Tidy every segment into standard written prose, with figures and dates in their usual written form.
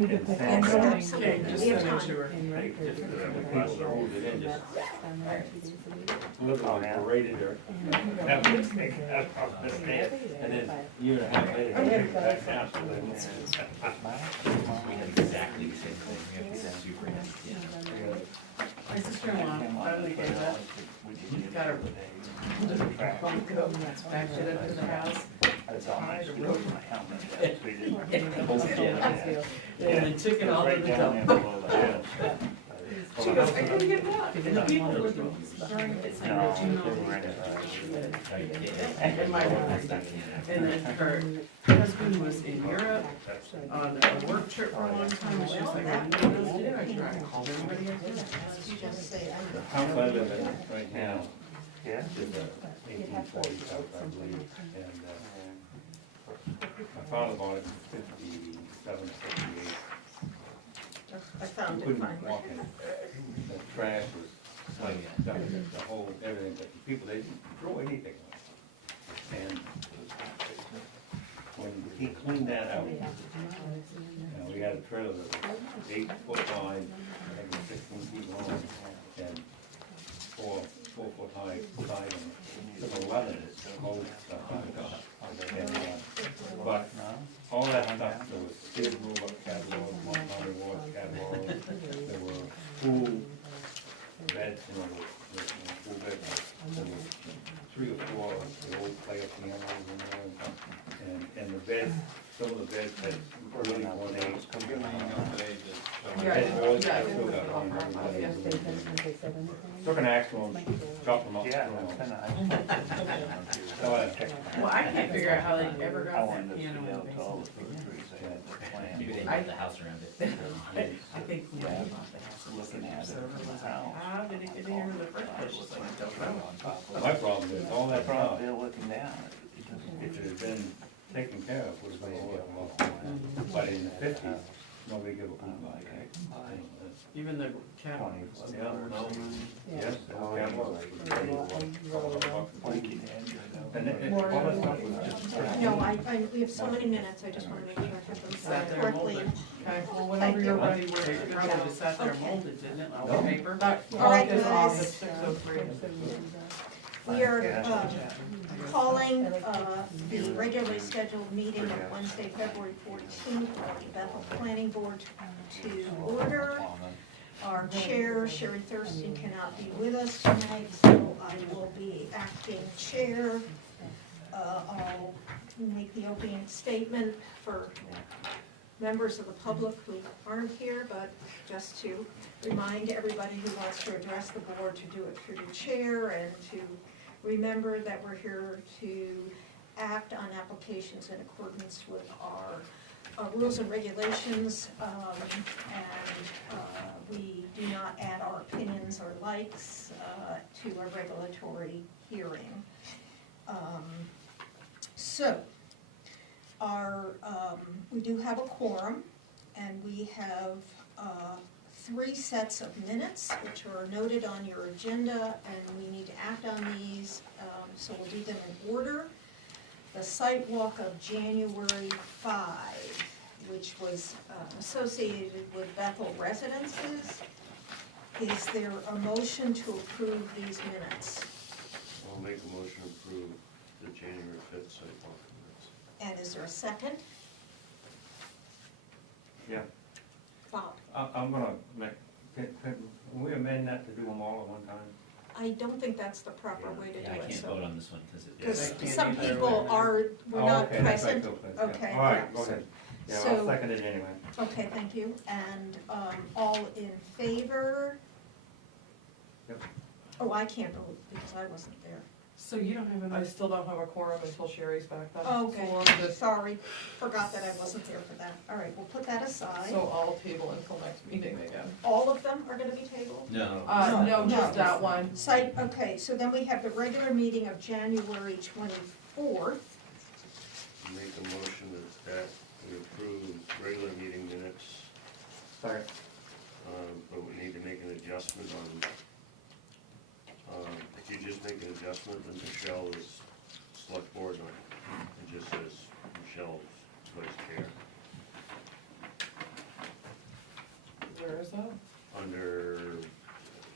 Absolutely. Just We have send it time. to her. People that moved it in just literally paraded her. That was that's off the stand. And then a year and a half later, they took it back down. So they moved it. We had exactly the same thing. We have these super nice, My sister-in-law finally gave up. He's got a bunk coat backed it up to the house. Tied a rope. And then took it all to the dump. She goes, I couldn't get it out. And the people were throwing it, saying, do you know? And my mom, and then her husband was in Europe on a work trip for a long time. And she was like, I didn't know what else to do. I tried to call everybody I could. The house I live in right now is a 1840s house, I believe. And my father bought it in 57, 58. I found it Couldn't fine. walk in it. The trash was like, the whole, everything, but the people, they didn't throw anything away. And when he cleaned that out, we had a trailer that was 8 foot wide, I think it was 16 feet long, and 4 foot high side, and took 11 of it, whole stuff out of it. But all that stuff, there was skid roll-up catalogs, Montgomery Ward's catalogs, there were pool beds, pool beds, there were 3 or 4 old player pianos in there, and the beds, some of the beds had really worn out. Took an axe to them, chopped them up. Well, I can't figure out how they ever got that piano in the basement. maybe they had the house around it. I think when I bought the house, looking at it, was like, how did it get in here in the first place? She's like, I don't know. My problem is, all that stuff, They're looking down. if it had been taken care of, would have been all worthwhile. But in the 50s, nobody gave a hoot about it. Even the catalog. Yeah, no, yes, the whole catalog was pretty well. And all that stuff was just. No, we have so many minutes, I just want to make sure I have them Sat signed there correctly. molded. Okay, well, whenever you're ready, it probably just sat there molded, didn't it, on the paper? All right, August guys. 603. We are calling the regularly scheduled meeting of Wednesday, February 14th of the Bethel Planning Board to order. Our chair, Sherry Thurston, cannot be with us tonight, so I will be acting chair. I'll make the opening statement for members of the public who aren't here, but just to remind everybody who wants to address the board to do it through the chair, and to remember that we're here to act on applications in accordance with our rules and regulations, and we do not add our opinions or likes to a regulatory hearing. We do have a quorum, and we have 3 sets of minutes which are noted on your agenda, and we need to act on these, so we'll do them in order. The site walk of January 5, which was associated with Bethel residences. Is there a motion to approve these minutes? I'll make a motion to approve the January 5th site walk minutes. And is there a second? Yeah, Bob? I'm gonna make, can we amend that to do them all at one time? I don't think that's the proper way to do Yeah, I it, can't so. vote on this one because Because can't some either. people were Oh, not okay, that's right, present. so, yeah. Okay, All right, yeah, go so- ahead. Yeah, so- I'll second it anyway. Okay, thank you. And all in favor? Yep. Oh, I can't vote because I wasn't there. So you don't have I still don't have a quorum until Sherry's back then. Okay, So I'm just- sorry, forgot that I wasn't there for that. All right, we'll put that aside. So I'll table until next meeting again. All of them are gonna be tabled? no. No, just that one. Site, okay, so then we have the regular meeting of January 24th. Make a motion that we approve regular meeting minutes, Second. but we need to make an adjustment on, if you just make an adjustment, then Michelle is select board, it just says Michelle's vice chair. Where is that? under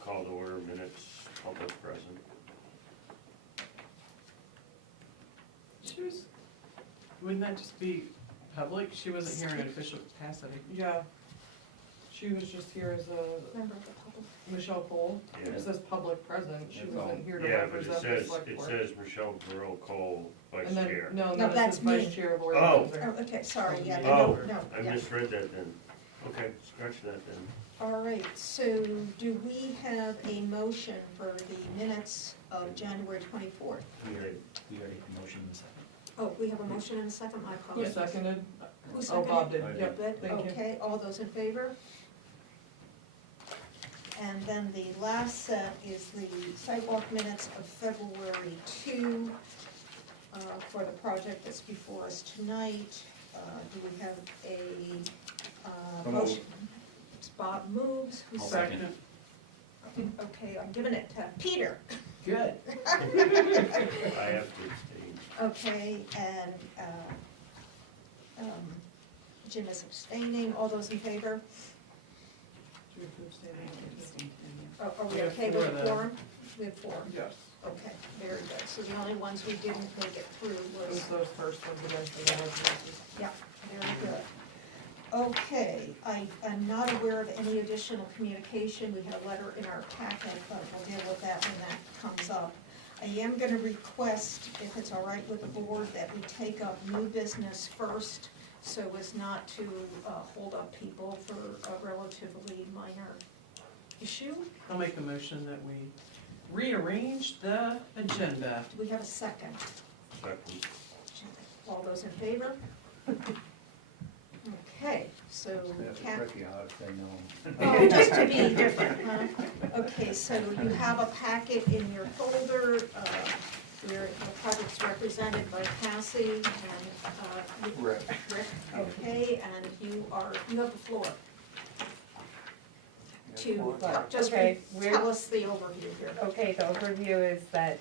call to order minutes, public present. She was, wouldn't that just be public? She wasn't here in official capacity. Yeah. She was just here as a Member of the public. Michelle Cole. Yeah. It says public present. She That's wasn't here to Yeah, but represent the select it board. says Michelle Burrow Cole, vice And then, chair. no, No, no, it that's says me. vice chair Lori Oh. Windsor. Oh, okay, sorry, yeah, Oh, no, I yeah. misread that then. Okay, scratch that then. All right, so do we have a motion for the minutes of January 24th? We already motioned in a second. Oh, we have a motion and a second, my Who apologies. seconded? Who Oh, seconded? Bob did, I did. yep, Good, thank you. okay, all those in favor? And then the last set is the sidewalk minutes of February 2 for the project that's before us tonight. Do we have a So motion? Bob moves, who I'll seconded? second. Okay, I'm giving it to Peter. Good. I have to abstain. Okay, and Jim is abstaining, all those in favor? Do we approve standing? Are we We have okay four with the then. quorum? We have four. Yes. Okay, very good. So the only ones we didn't make it through It was, was those first ones eventually. that was- yeah, very good. Okay, I am not aware of any additional communication. We had a letter in our packet, but we'll deal with that when that comes up. I am gonna request, if it's all right with the board, that we take up new business first, so as not to hold up people for a relatively minor issue. I'll make a motion that we rearrange the agenda. Do we have a second? Second. All those in favor? Okay, so That's a Kat, tricky hard thing, no. oh, just to be different, huh? Okay, so you have a packet in your folder, where the project's represented by Cassie and, Rick. Rick, okay, and you have the floor to just Okay, tell us the overview here. Okay, the overview is that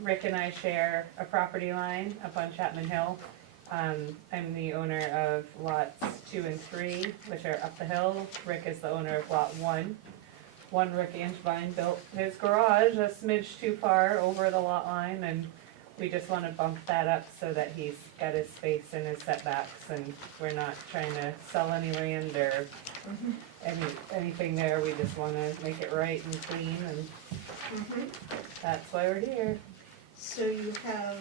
Rick and I share a property line up on Chapman Hill. I'm the owner of lots 2 and 3, which are up the hill. Rick is the owner of lot 1. Rick Angevine built his garage a smidge too far over the lot line, and we just want to bump that up so that he's got his space and his setbacks, and we're not trying to sell any land or anything there. We just want to make it right and clean, and Mhm. that's why we're here. So you have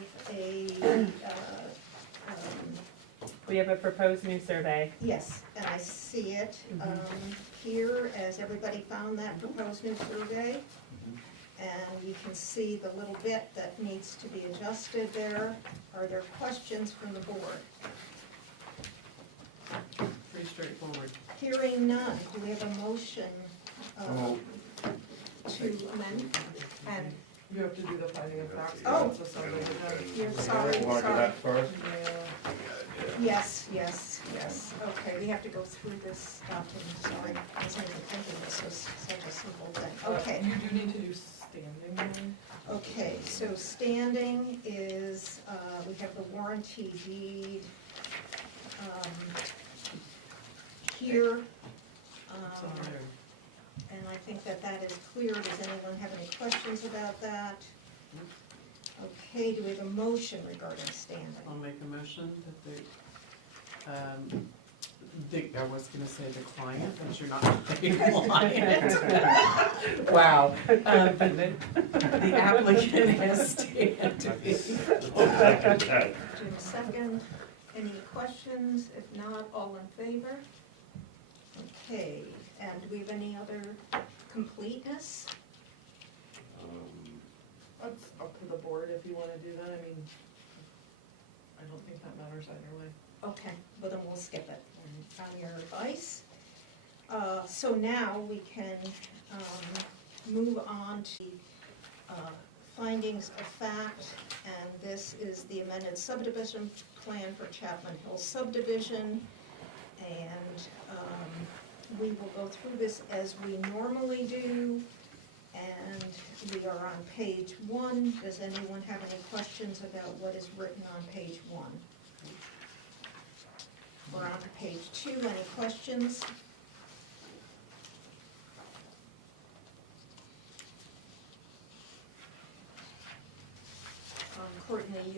We have a proposed new survey. yes, and I see it here, as everybody found that proposed new survey. And you can see the little bit that needs to be adjusted there. Are there questions from the board? Pretty straightforward. Hearing none, do we have a motion to amend? And, You have to do the finding of facts. Oh. It's a summary, but you're You sorry, wanna do sorry. that first? yeah. Yes, okay, we have to go through this stuff, and sorry, I wasn't even thinking this was such a simple thing. Okay. You do need to do standing though. Okay, so standing is, we have the warranty deed, here. It's on there. And I think that that is clear. Does anyone have any questions about that? Okay, do we have a motion regarding standing? I'll make a motion that I was gonna say the client, but you're not the client. Wow. But the applicant has standing. Do we have a second? Any questions? If not, all in favor? Okay, and do we have any other completeness? That's up to the board if you wanna do that, I mean, I don't think that matters either way. Okay, but then we'll skip it on your advice. So now we can move on to findings of fact, and this is the amended subdivision plan for Chapman Hill subdivision. And we will go through this as we normally do, and we are on page 1. Does anyone have any questions about what is written on page 1? We're on to page 2. Any questions?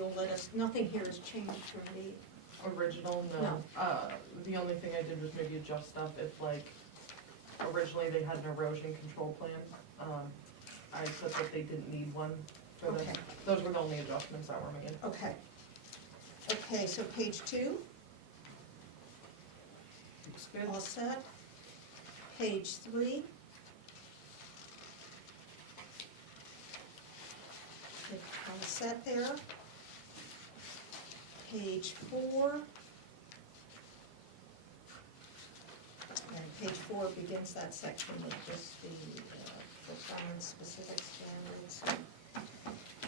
you'll let us, nothing here has changed from the, Original, no. No. The only thing I did was maybe adjust stuff if like, originally they had an erosion control plan. I said that they didn't need one for this. Okay. Those were the only adjustments that were made. okay. Okay, so page 2, Looks good. all set. Page 3. All set there. Page 4. And page 4 begins that section with just the performance-specific standards.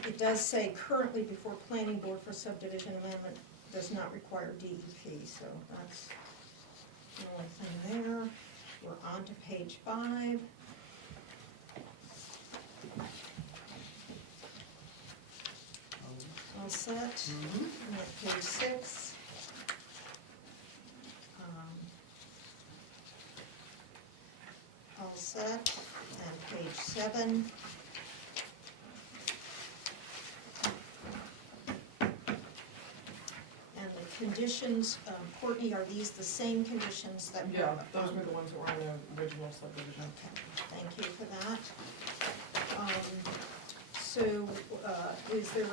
It does say currently before planning board for subdivision amendment does not require DEP, so that's the only thing there. We're on to page 5. All set. And at page 6. All set. And page 7. And the conditions, Courtney, are these the same conditions that were? Yeah, those were the ones that were on the original subdivision. Okay, thank you for that. So, is there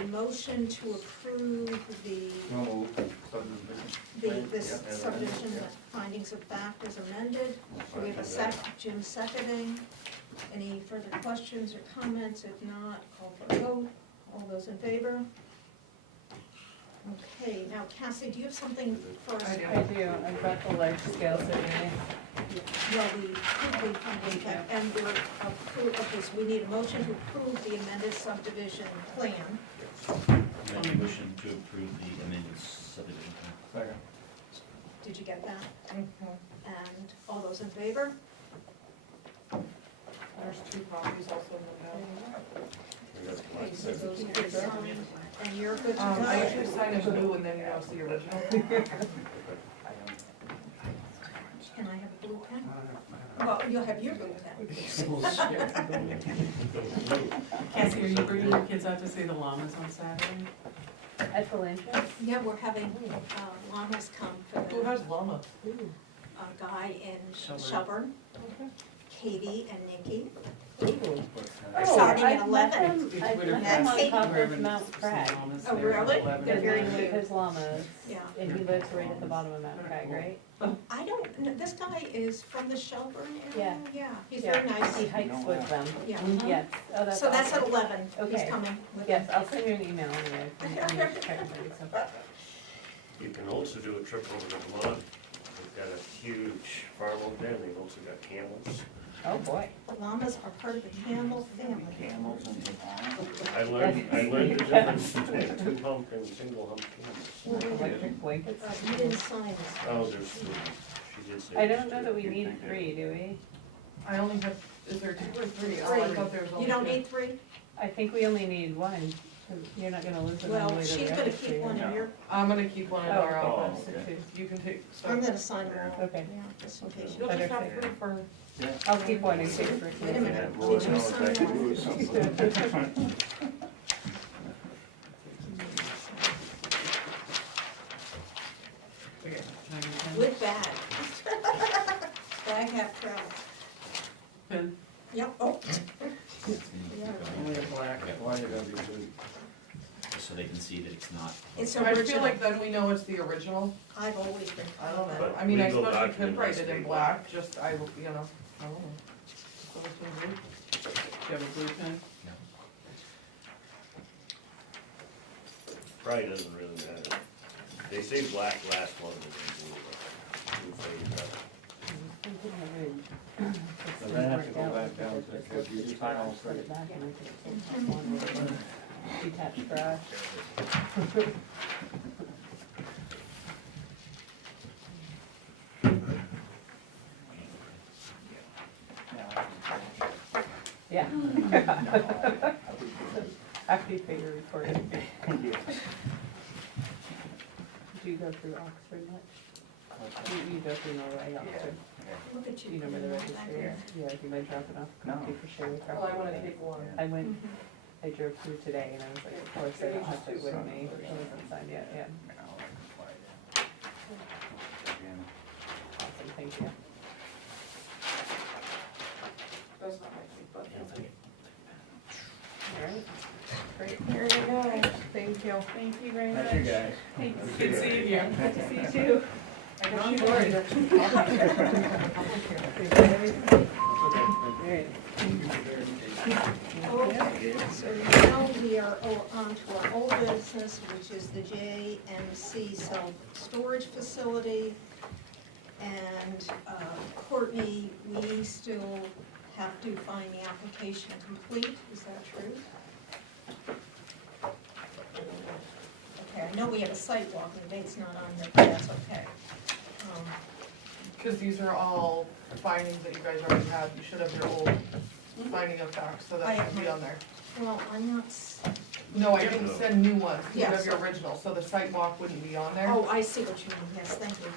a motion to approve the subdivision findings of fact as amended? Do we have a Jim seconding? Any further questions or comments? If not, call for a vote. All those in favor? Okay, now Cassie, do you have something for us? I do. I do, I've got the large scale survey. Well, we approved the findings of fact, and we're we need a motion to approve the amended subdivision plan. Make a motion to approve the amended subdivision plan. Did you get that? Mhm. And all those in favor? There's 2 copies also in the back. Okay, so those are signed, and you're good to I go? usually sign as new and then you know it's the original. Can I have a blue pen? Well, you'll have your blue pen. Cassie, are you bringing your kids out to see the llamas on Saturday? At the Lynch's? Yeah, we're having llamas come for Who the has llama? guy in Shelburne. Shelburne, Katie and Nikki. Ooh. They're starting at I've met 11. them- I've Twitter met them on feed. top of Mount Crag. Oh, really? They're very Visiting with cute. his llamas, Yeah. and he lives right at the bottom of Mount Crag, right? I don't, this guy is from the Shelburne area? Yeah, he's Yeah. very nice. He hikes with them. Yeah. Yes, oh, that's So that's at awesome. 11, he's Okay. coming with Yes, them. I'll send you an email anyway. I'm just checking for you, so. You can also do a trip over to Vermont. They've got a huge farm over there, and they've also got camels. Oh, boy. Llamas are part of the camel family. I learned the difference between 2-hump and single-hump camels. Electric blankets. You didn't sign this. Oh, there's 2. She did say. I there's don't know 2. that we need 3, do we? I only have, is there 2 or 3? Oh, I thought there was only You don't 2. need 3? I think we only need 1, 'cause you're not gonna lose it on the Well, way to the she's gonna registry. keep one in your, I'm gonna keep one in Oh, our okay. office. okay. You can take I'm stuff. gonna sign them all. Okay. Yeah, just in case. You'll just have Better 3 for, I'll keep one in case for. Wait a minute, Yeah, did you sign them all? Okay, can I get a pen? Good bag. Bag half travel. Pen? Yep, oh, It's gonna keep going. Only a black, why did I be blue? So they can see that it's not. it's I feel original. like then we know it's the original. I've always been I told don't know. that. I mean, I Legal suppose you could document write has it to in be black, just, I don't know. So it's in blue. Do you have a blue pen? No. Probably doesn't really matter. They say black lasts longer than blue, but blue fades better. So then I have to go back down to, because you just sign all Put three. it back and I can take one with a detached garage. Yeah. After you pay your recording. Did you go through Oxford much? You go through Norway, Oxford. Look at you. You know where the putting them all back registry in. is? Yeah, you might drop it off. No. Copy for Sherry Well, I wanna take one. I went, I drove through today and I was like, of course I don't have it with me, it wasn't signed yet, yeah. Awesome, thank you. That's not my thing, but. Alright, great, here we go, thank you, thank you very much. Thank you, guys. Thanks. Good seeing you. Good to see you too. Not worried. Okay, so now we are on to our old business, which is the JMC self-storage facility. And Courtney, we still have to find the application complete, is that true? Okay, I know we have a site walk, and the date's not on here, but that's okay. Because these are all findings that you guys already have, you should have your old finding of facts, so I that have should be my- on there. Well, I'm not, No, I didn't send new ones, you Yeah, have your so- original, so the site walk wouldn't be on there. oh, I see what you mean, yes, thank you.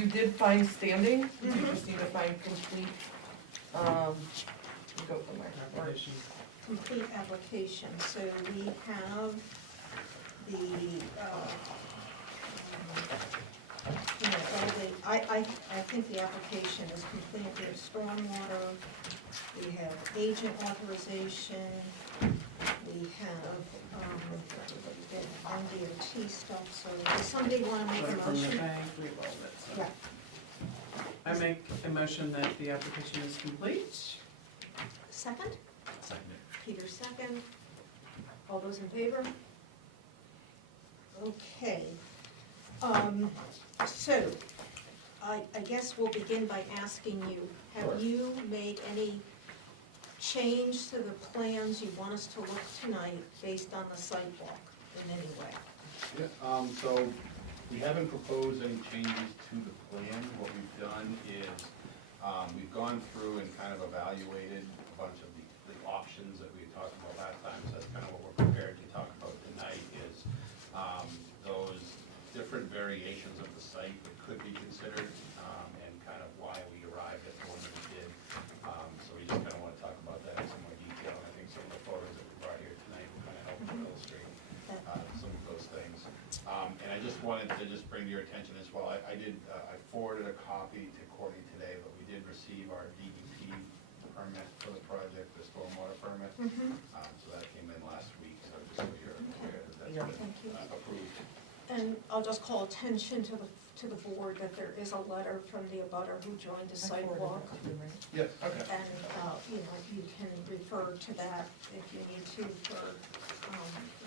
You did find standing, you Mhm. just need to find complete, go from there. Complete application, so we have the, I think the application is complete. We have stormwater, we have agent authorization, we have, MDOT stuff, so does somebody wanna make a Letter from the motion? bank, we have all that stuff. Yeah. I make a motion that the application is complete. Second? Second. Peter second. All those in favor? Okay. So, I guess we'll begin by asking you, have you made any change to the plans you want us to look tonight based on the sidewalk in any way? Yeah, so we haven't proposed any changes to the plan. What we've done is, we've gone through and kind of evaluated a bunch of the options that we had talked about last time. So that's kind of what we're prepared to talk about tonight is, those different variations of the site that could be considered, and kind of why we arrived at the one that we did. So we just kind of want to talk about that in some more detail. And I think some of the photos that we brought here tonight will kind of help to illustrate some of those things. And I just wanted to just bring to your attention as well, I forwarded a copy to Courtney today, but we did receive our DEP permit for the project, the stormwater permit. So that came in last week, so just so you're aware that that's Thank you. been approved. And I'll just call attention to the board that there is a letter from the abutter who joined the sidewalk. Yes, okay. And, you can refer to that if you need to for,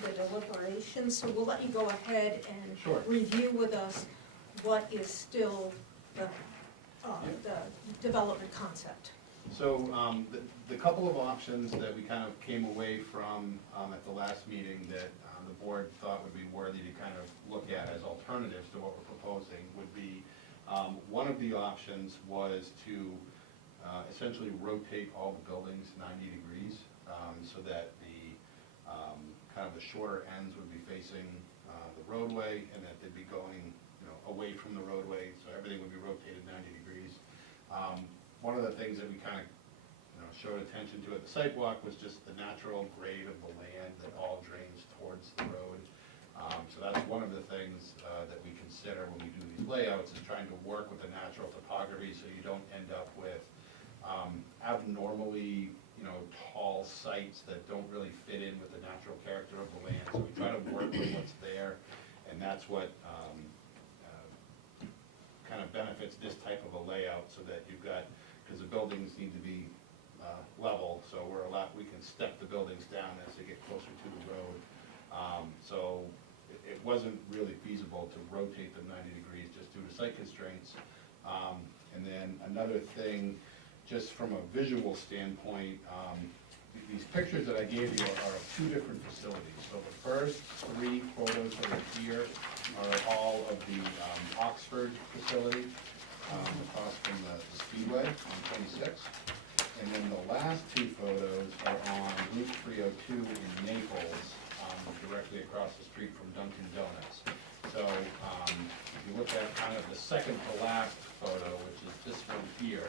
the deliberation. So we'll let you go ahead and Sure. review with us what is still the development concept. So, the couple of options that we kind of came away from, at the last meeting that, the board thought would be worthy to kind of look at as alternatives to what we're proposing would be, one of the options was to, essentially rotate all the buildings 90 degrees, so that the, kind of the shorter ends would be facing, the roadway, and that they'd be going, away from the roadway, so everything would be rotated 90 degrees. One of the things that we kind of, showed attention to at the site walk was just the natural grade of the land that all drains towards the road. So that's one of the things that we consider when we do these layouts, is trying to work with the natural topography so you don't end up with abnormally, tall sites that don't really fit in with the natural character of the land. So we try to work with what's there, and that's what kind of benefits this type of a layout, so that you've got, because the buildings need to be level, so we can step the buildings down as they get closer to the road. So it wasn't really feasible to rotate them 90 degrees just due to site constraints. And then another thing, just from a visual standpoint, these pictures that I gave you are of two different facilities. So the first three photos that are here are all of the Oxford facility, across from the Speedway on 26. And then the last two photos are on Route 302 in Naples, directly across the street from Dunkin' Donuts. So if you look at kind of the second to last photo, which is this one here,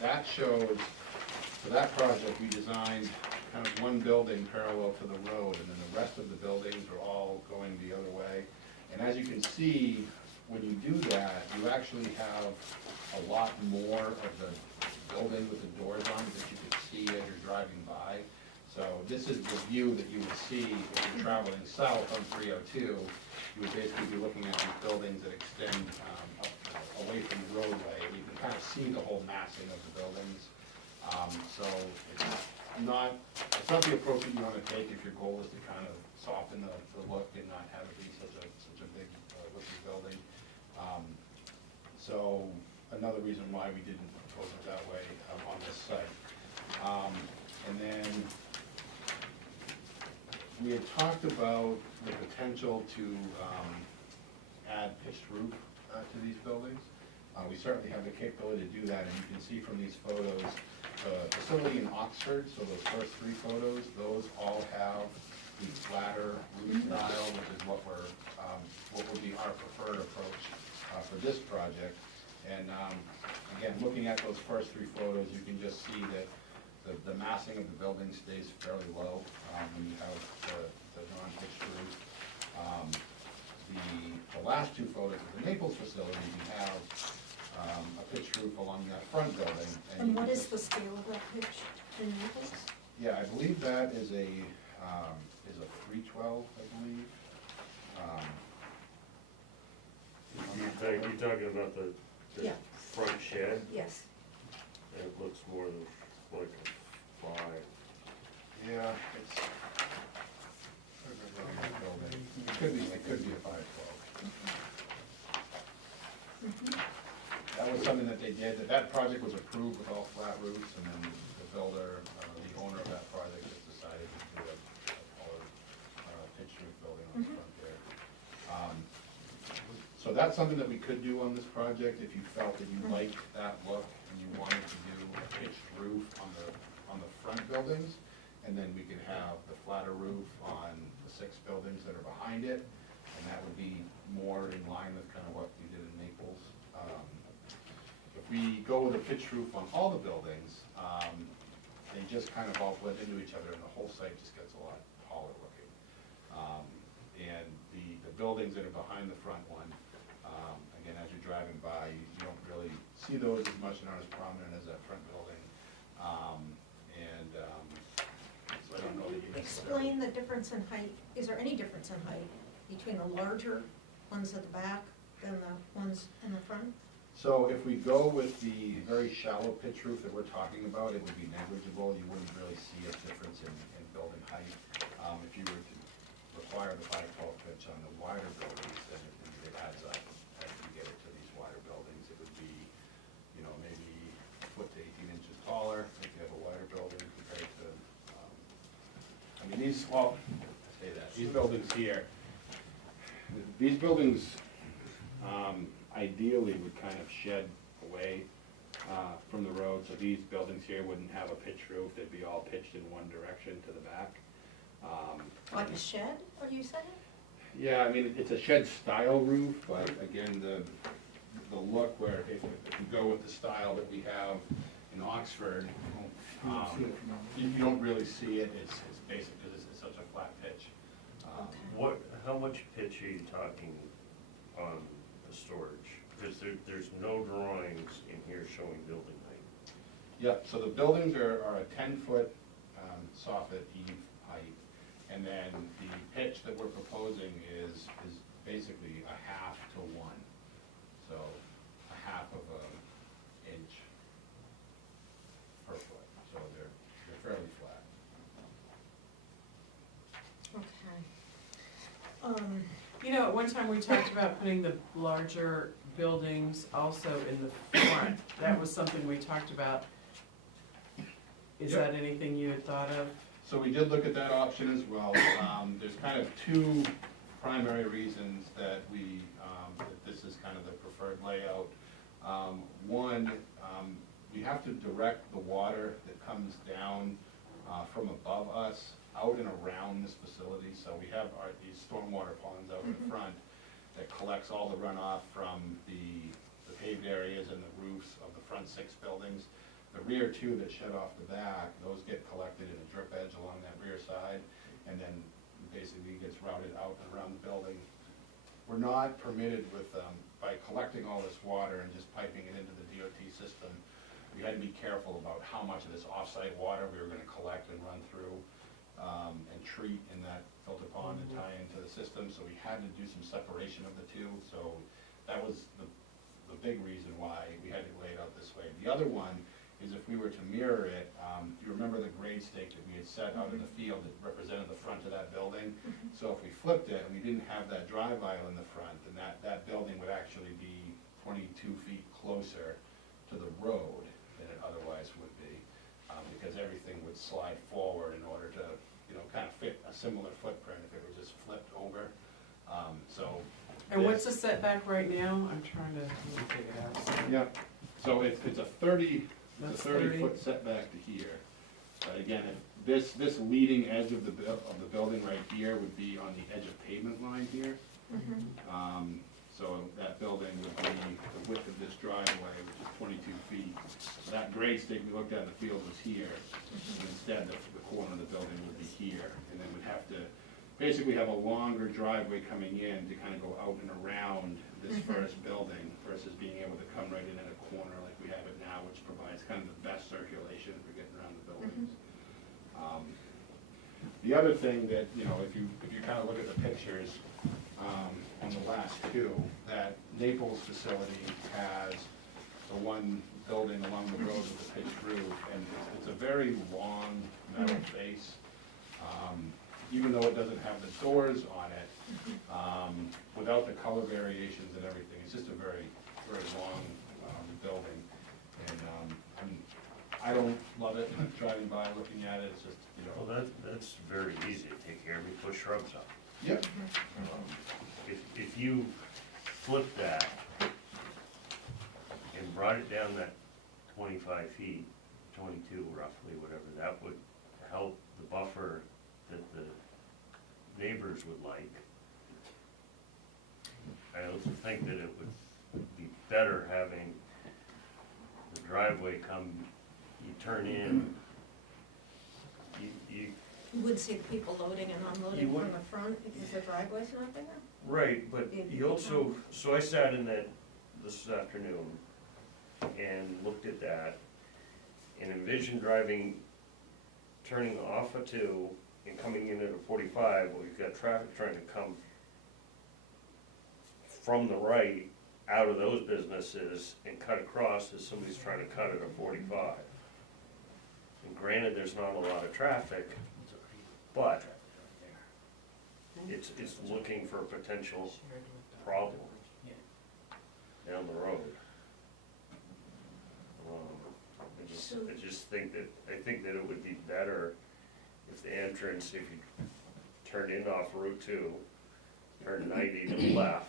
that shows, for that project, we designed kind of one building parallel to the road, and then the rest of the buildings are all going the other way. And as you can see, when you do that, you actually have a lot more of the building with the doors on it that you could see as you're driving by. So this is the view that you would see if you're traveling south on 302. You would basically be looking at these buildings that extend up away from the roadway. And you can kind of see the whole massing of the buildings. So it's not the approach that you want to take if your goal is to kind of soften the look and not have it be such a big looking building. So another reason why we didn't propose it that way on this site. And then we had talked about the potential to add pitched roof to these buildings. We certainly have the capability to do that, and you can see from these photos, the facility in Oxford, so those first three photos, those all have the flatter roof style, which is what would be our preferred approach for this project. And again, looking at those first three photos, you can just see that the massing of the building stays fairly low when you have the non-pitched roof. The last two photos of the Naples facility, we have a pitched roof along that front building. And what is the scale of that pitch in Naples? Yeah, I believe that is a 312, I believe. You're talking about the Yeah. front shed? Yes. It looks more like a 5. Yeah, it's. It could be a 512. That was something that they did, that project was approved with all flat roofs, and then the builder, the owner of that project just decided to do a pitched roof building on the front there. So that's something that we could do on this project if you felt that you liked that look and you wanted to do a pitched roof on the front buildings, and then we could have the flatter roof on the 6 buildings that are behind it, and that would be more in line with kind of what we did in Naples. If we go with a pitched roof on all the buildings, they just kind of all blend into each other, and the whole site just gets a lot taller looking. And the buildings that are behind the front one, again, as you're driving by, you don't really see those as much and aren't as prominent as that front building. So I don't know that you necessarily. Explain the difference in height. Is there any difference in height between the larger ones at the back than the ones in the front? So if we go with the very shallow pitch roof that we're talking about, it would be negligible. You wouldn't really see a difference in building height. If you were to require the 512 pitch on the wider buildings, then it adds up as you get it to these wider buildings. It would be, maybe a foot to 18 inches taller if you have a wider building compared to, these buildings here, these buildings ideally would kind of shed away from the road, so these buildings here wouldn't have a pitched roof, they'd be all pitched in one direction to the back. Like a shed, are you saying? Yeah, I mean, it's a shed style roof, but again, the look where if you go with the style that we have in Oxford, you don't really see it, it's basic because it's such a flat pitch. How much pitch are you talking on the storage? Because there's no drawings in here showing building height. Yep, so the buildings are a 10-foot soffit eve height, and then the pitch that we're proposing is basically a half to 1, so a half of an inch per foot, so they're fairly flat. Okay. At one time we talked about putting the larger buildings also in the front. That was something we talked about. Is Yep. that anything you had thought of? So we did look at that option as well. There's kind of 2 primary reasons that that this is kind of the preferred layout. One, we have to direct the water that comes down from above us out and around this facility. So we have these stormwater ponds out in front that collects all the runoff from the paved areas and the roofs of the front 6 buildings. The rear two that shed off the back, those get collected in a drip edge along that rear side, and then basically gets routed out and around the building. We're not permitted with, by collecting all this water and just piping it into the DOT system, we had to be careful about how much of this off-site water we were gonna collect and run through, and treat in that filter pond and tie into the system, so we had to do some separation of the two, so that was the big reason why we had to lay it out this way. The other one is if we were to mirror it, you remember the grade stake that we had set out in the field that represented the front of that building? So if we flipped it and we didn't have that drive aisle in the front, then that building would actually be 22 feet closer to the road than it otherwise would be, because everything would slide forward in order to, you know, kind of fit a similar footprint if it was just flipped over. And what's the setback right now? I'm trying to figure it out. Yeah, so it's a 30 That's 30. foot setback to here. But again, if this leading edge of the building right here would be on the edge of pavement line here. So that building would be the width of this driveway, which is 22 feet. That grade stake we looked at in the field was here. And instead, the corner of the building would be here. And then we'd have to basically have a longer driveway coming in to kind of go out and around this first building versus being able to come right in at a corner like we have it now, which provides kind of the best circulation for getting around the buildings. The other thing that, you know, if you kind of look at the pictures on the last two, that Naples facility has the one building along the road with the pitched roof, and it's a very long metal face. Even though it doesn't have the doors on it, without the color variations and everything, it's just a very, very long building. And I don't love it driving by, looking at it, it's just, you know. Well, that's very easy to take care of, you put shrubs up. Yep. If you flip that and brought it down that 25 feet, 22 roughly, whatever, that would help the buffer that the neighbors would like. I also think that it would be better having the driveway come, you turn in, you You would see the people loading and unloading You would. from the front because the driveway's not there? right, but you also, so I sat in that this afternoon and looked at that and envisioned driving, turning off a 2 and coming in at a 45, well, you've got traffic trying to come from the right out of those businesses and cut across as somebody's trying to cut at a 45. And granted, there's not a lot of traffic, but it's looking for a potential problem down the road. I just think that it would be better if the entrance, if you turn in off Route 2, turn 90 to the left,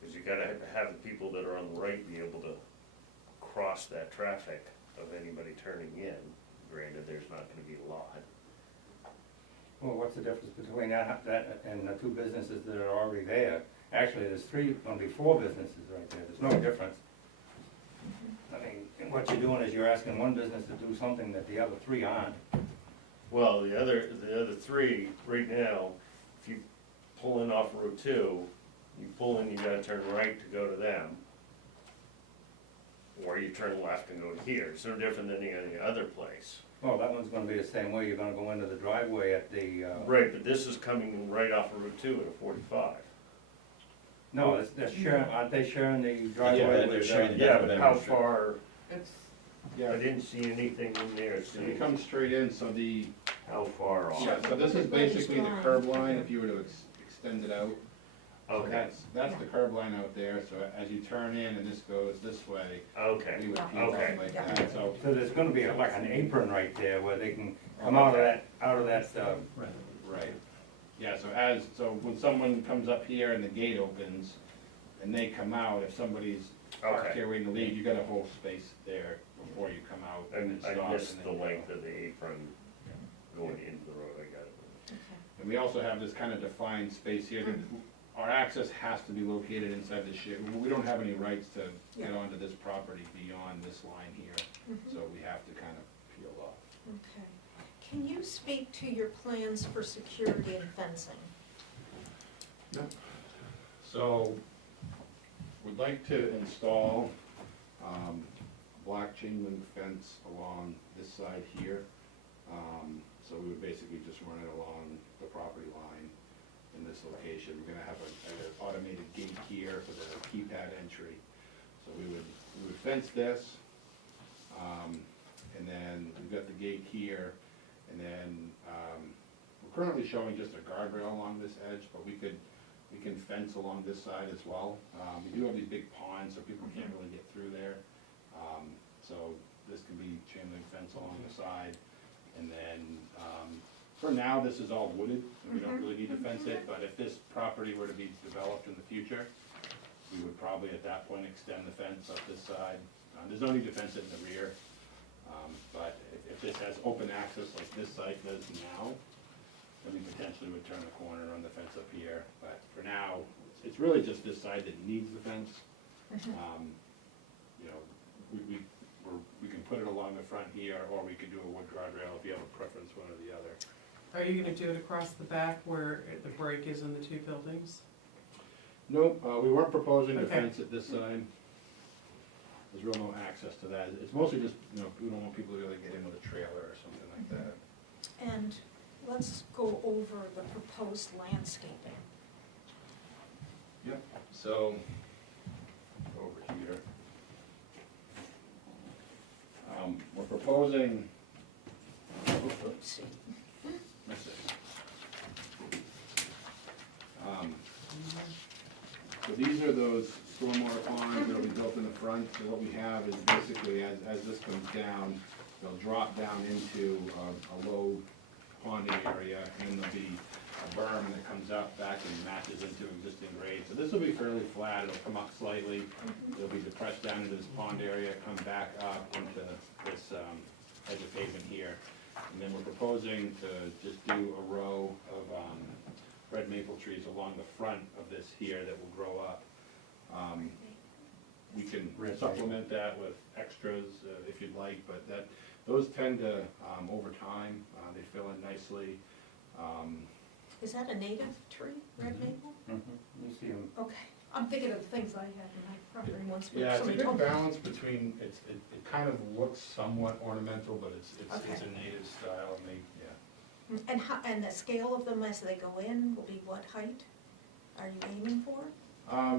because you gotta have the people that are on the right be able to cross that traffic of anybody turning in. Granted, there's not gonna be a lot. Well, what's the difference between that and the 2 businesses that are already there? Actually, there's gonna be 4 businesses right there, there's no difference. I mean, what you're doing is you're asking one business to do something that the other 3 aren't. Well, the other 3, right now, if you pull in off Route 2, you pull in, you gotta turn right to go to them. Or you turn left and go to here, it's no different than any other place. Well, that one's gonna be the same way, you're gonna go into the driveway at the, Right, but this is coming right off of Route 2 at a 45. no, they're sharing, aren't they sharing the driveway? they're with, sharing Yeah, but how far, It's, Yeah, I didn't see anything in there, so you come straight in, so how far off? yeah, so this is basically the curb line if you were to extend it out. So Okay, that's the curb line out there, so as you turn in and this goes this way, okay, we would peel okay. off like that, so. So there's gonna be like an apron right there where they can come out of that, Right. Yeah, so when someone comes up here and the gate opens and they come out, if somebody's parked Okay. here waiting to leave, you got a whole space there before you come out and And it stops. I missed and the then you length go. of the apron going into the road, I got it. And we also have this kind of defined space here. our access has to be located inside the shed. We don't have any rights to get Yeah. onto this property beyond this line here, Mhm. so we have to kind of peel off. Okay. Can you speak to your plans for security and fencing? So, we'd like to install, black chain link fence along this side here. So we would basically just run it along the property line in this location. We're gonna have an automated gate here for the keypad entry. So we would fence this, and then we've got the gate here, and then, we're currently showing just a guardrail along this edge, but we can fence along this side as well. We do have these big ponds, so people can't really get through there. So this can be chain link fence along the side. And then, for now, this is all wooded, and we don't really need to fence it, but if this property were to be developed in the future, we would probably at that point extend the fence up this side. There's no need to fence it in the rear, but if this has open access like this site does now, then we potentially would turn the corner on the fence up here, but for now, it's really just this side that needs the fence. You know, we can put it along the front here, or we could do a wood guardrail if you have a preference, one or the other. Are you gonna do it across the back where the break is in the two buildings? Nope, we weren't proposing to Okay. fence it this side. There's real no access to that. It's mostly just, you know, we don't want people to really get in with a trailer or something like that. And let's go over the proposed landscaping. Yep. So, over here. We're proposing, Oopsie. let's see. So these are those stormwater ponds that'll be built in the front. So what we have is basically, as this comes down, they'll drop down into a low ponding area, and then there'll be a berm that comes up back and matches into existing grade. So this will be fairly flat, it'll come up slightly, it'll be depressed down into this pond area, come back up into this edge of pavement here. And then we're proposing to just do a row of red maple trees along the front of this here that will grow up. We can supplement that with extras if you'd like, but those tend to, over time, they fill in nicely. Is that a native tree, red maple? You see them. Okay, I'm thinking of things I had in my property once. Yeah, it's a somebody good told me. balance between, it kind of looks somewhat ornamental, but it's Okay. a native style, and they, yeah. And how, and the scale of them as they go in will be what height are you aiming for?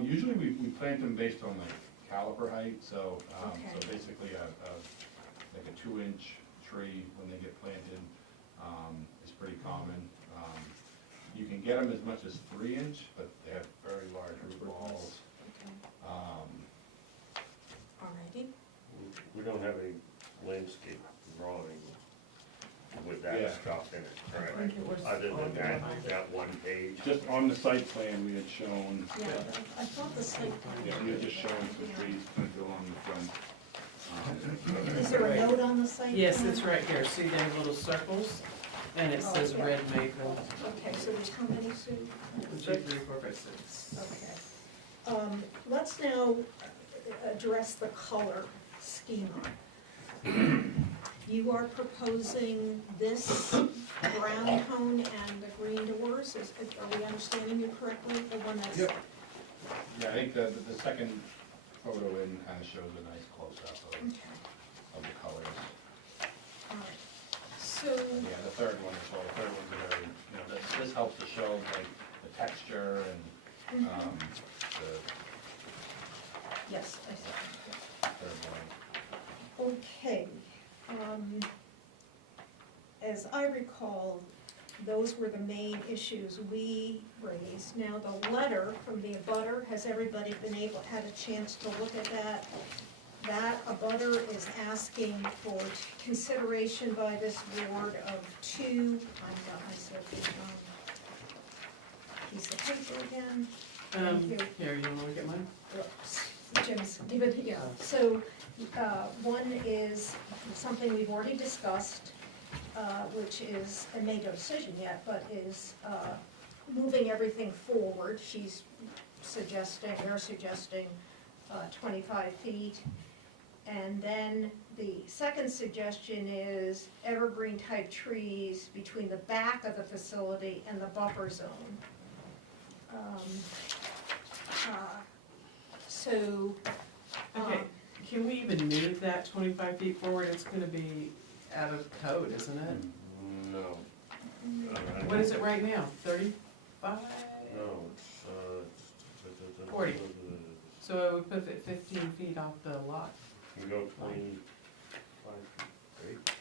Usually we plant them based on like caliper height, so, Okay. so basically like a 2-inch tree when they get planted, is pretty common. You can get them as much as 3-inch, but they have very large root balls. Okay, alrighty. We don't have a landscape drawing with Yeah. that stuff in it, I correct? think it was Other on than the that, behind. that one page. Just on the site plan, we had shown, Yeah, I thought the site yeah, plan. we had just shown some trees planted along the front. Is there a note on the site? Yes, plan? it's right here, see them little circles, and it says Okay. red maple. Okay, so there's how many, Sue? 1, 2, 3, 4, 5, 6. Okay. Let's now address the color schema. You are proposing this brown tone and the green doors, are we understanding you correctly? The one that's. Yep. Yeah, I think the second photo in kind of shows a nice close-up Okay, of the colors. all right. So, Yeah, the third one as well, the third one's a very, you know, this helps to show like the texture and, the yes, I see. third one. Okay, as I recall, those were the main issues we raised. Now, the letter from the abutter, has everybody had a chance to look at that? That abutter is asking for consideration by this board of two, I've got myself, piece of paper again. Thank you. Here, you wanna look at mine? Oops, Jim's given, yeah, so, one is something we've already discussed, which is, and made no decision yet, but is, moving everything forward, she's suggesting, they're suggesting 25 feet. And then the second suggestion is evergreen type trees between the back of the facility and the buffer zone. So, Okay, can we even move that 25 feet forward? It's gonna be out of code, isn't it? No. What is it right now, 35? No, it's 40. So it would put it 15 feet off the lot. You go 25 feet, right?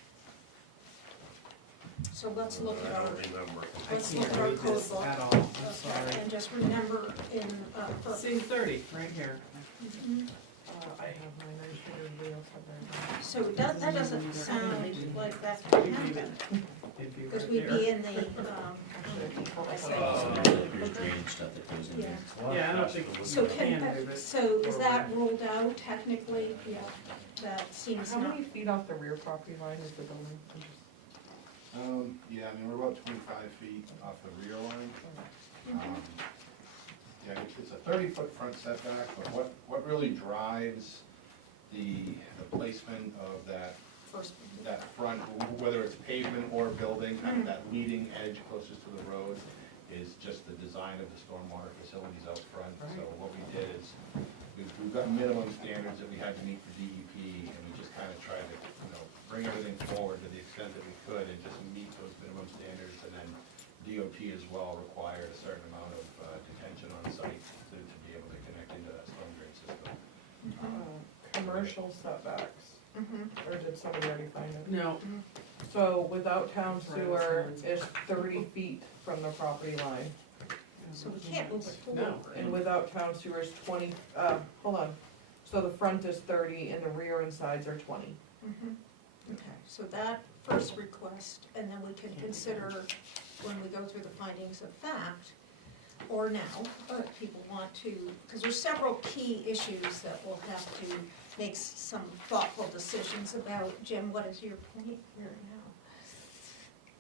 so let's look at I our, don't remember. I let's look can't at our read code this book. at all, I'm Okay, sorry. and just remember in, for, See 30, right here. Mhm. I have mine, I just figured everybody else had theirs. So that doesn't sound like that We could can happen, even- it'd be because right we'd there. be in the, Actually, I can pull I this see. up. There's drainage stuff that goes in yeah. there. Yeah, I don't think So you can, can move it. so is that ruled out technically? Yeah, that seems How not. many feet off the rear property line is the building? I'm just- Yeah, I mean, we're about 25 feet off the rear line. Yeah, it's a 30-foot front setback, but what really drives the placement of that First, front, whether it's pavement or building, kind of that leading edge closest to the road, is just the design of the stormwater facilities out front. So what we did is, we've got minimum standards that we had to meet for DEP, and we just kind of tried to, bring everything forward to the extent that we could and just meet those minimum standards. And then DOT as well required a certain amount of detention on site to be able to connect into that storm drain system. Commercial setbacks, or did somebody already find it? No, So without town Right, sewer someone's- is 30 feet from the property line, so we can't move it No. forward. and without town sewer is 20, hold on. So the front is 30 and the rear and sides are 20. Mhm. Okay, so that first request, and then we can consider when we go through the findings of fact, or now, if people want to, because there's several key issues that we'll have to make some thoughtful decisions about. Jim, what is your point here now?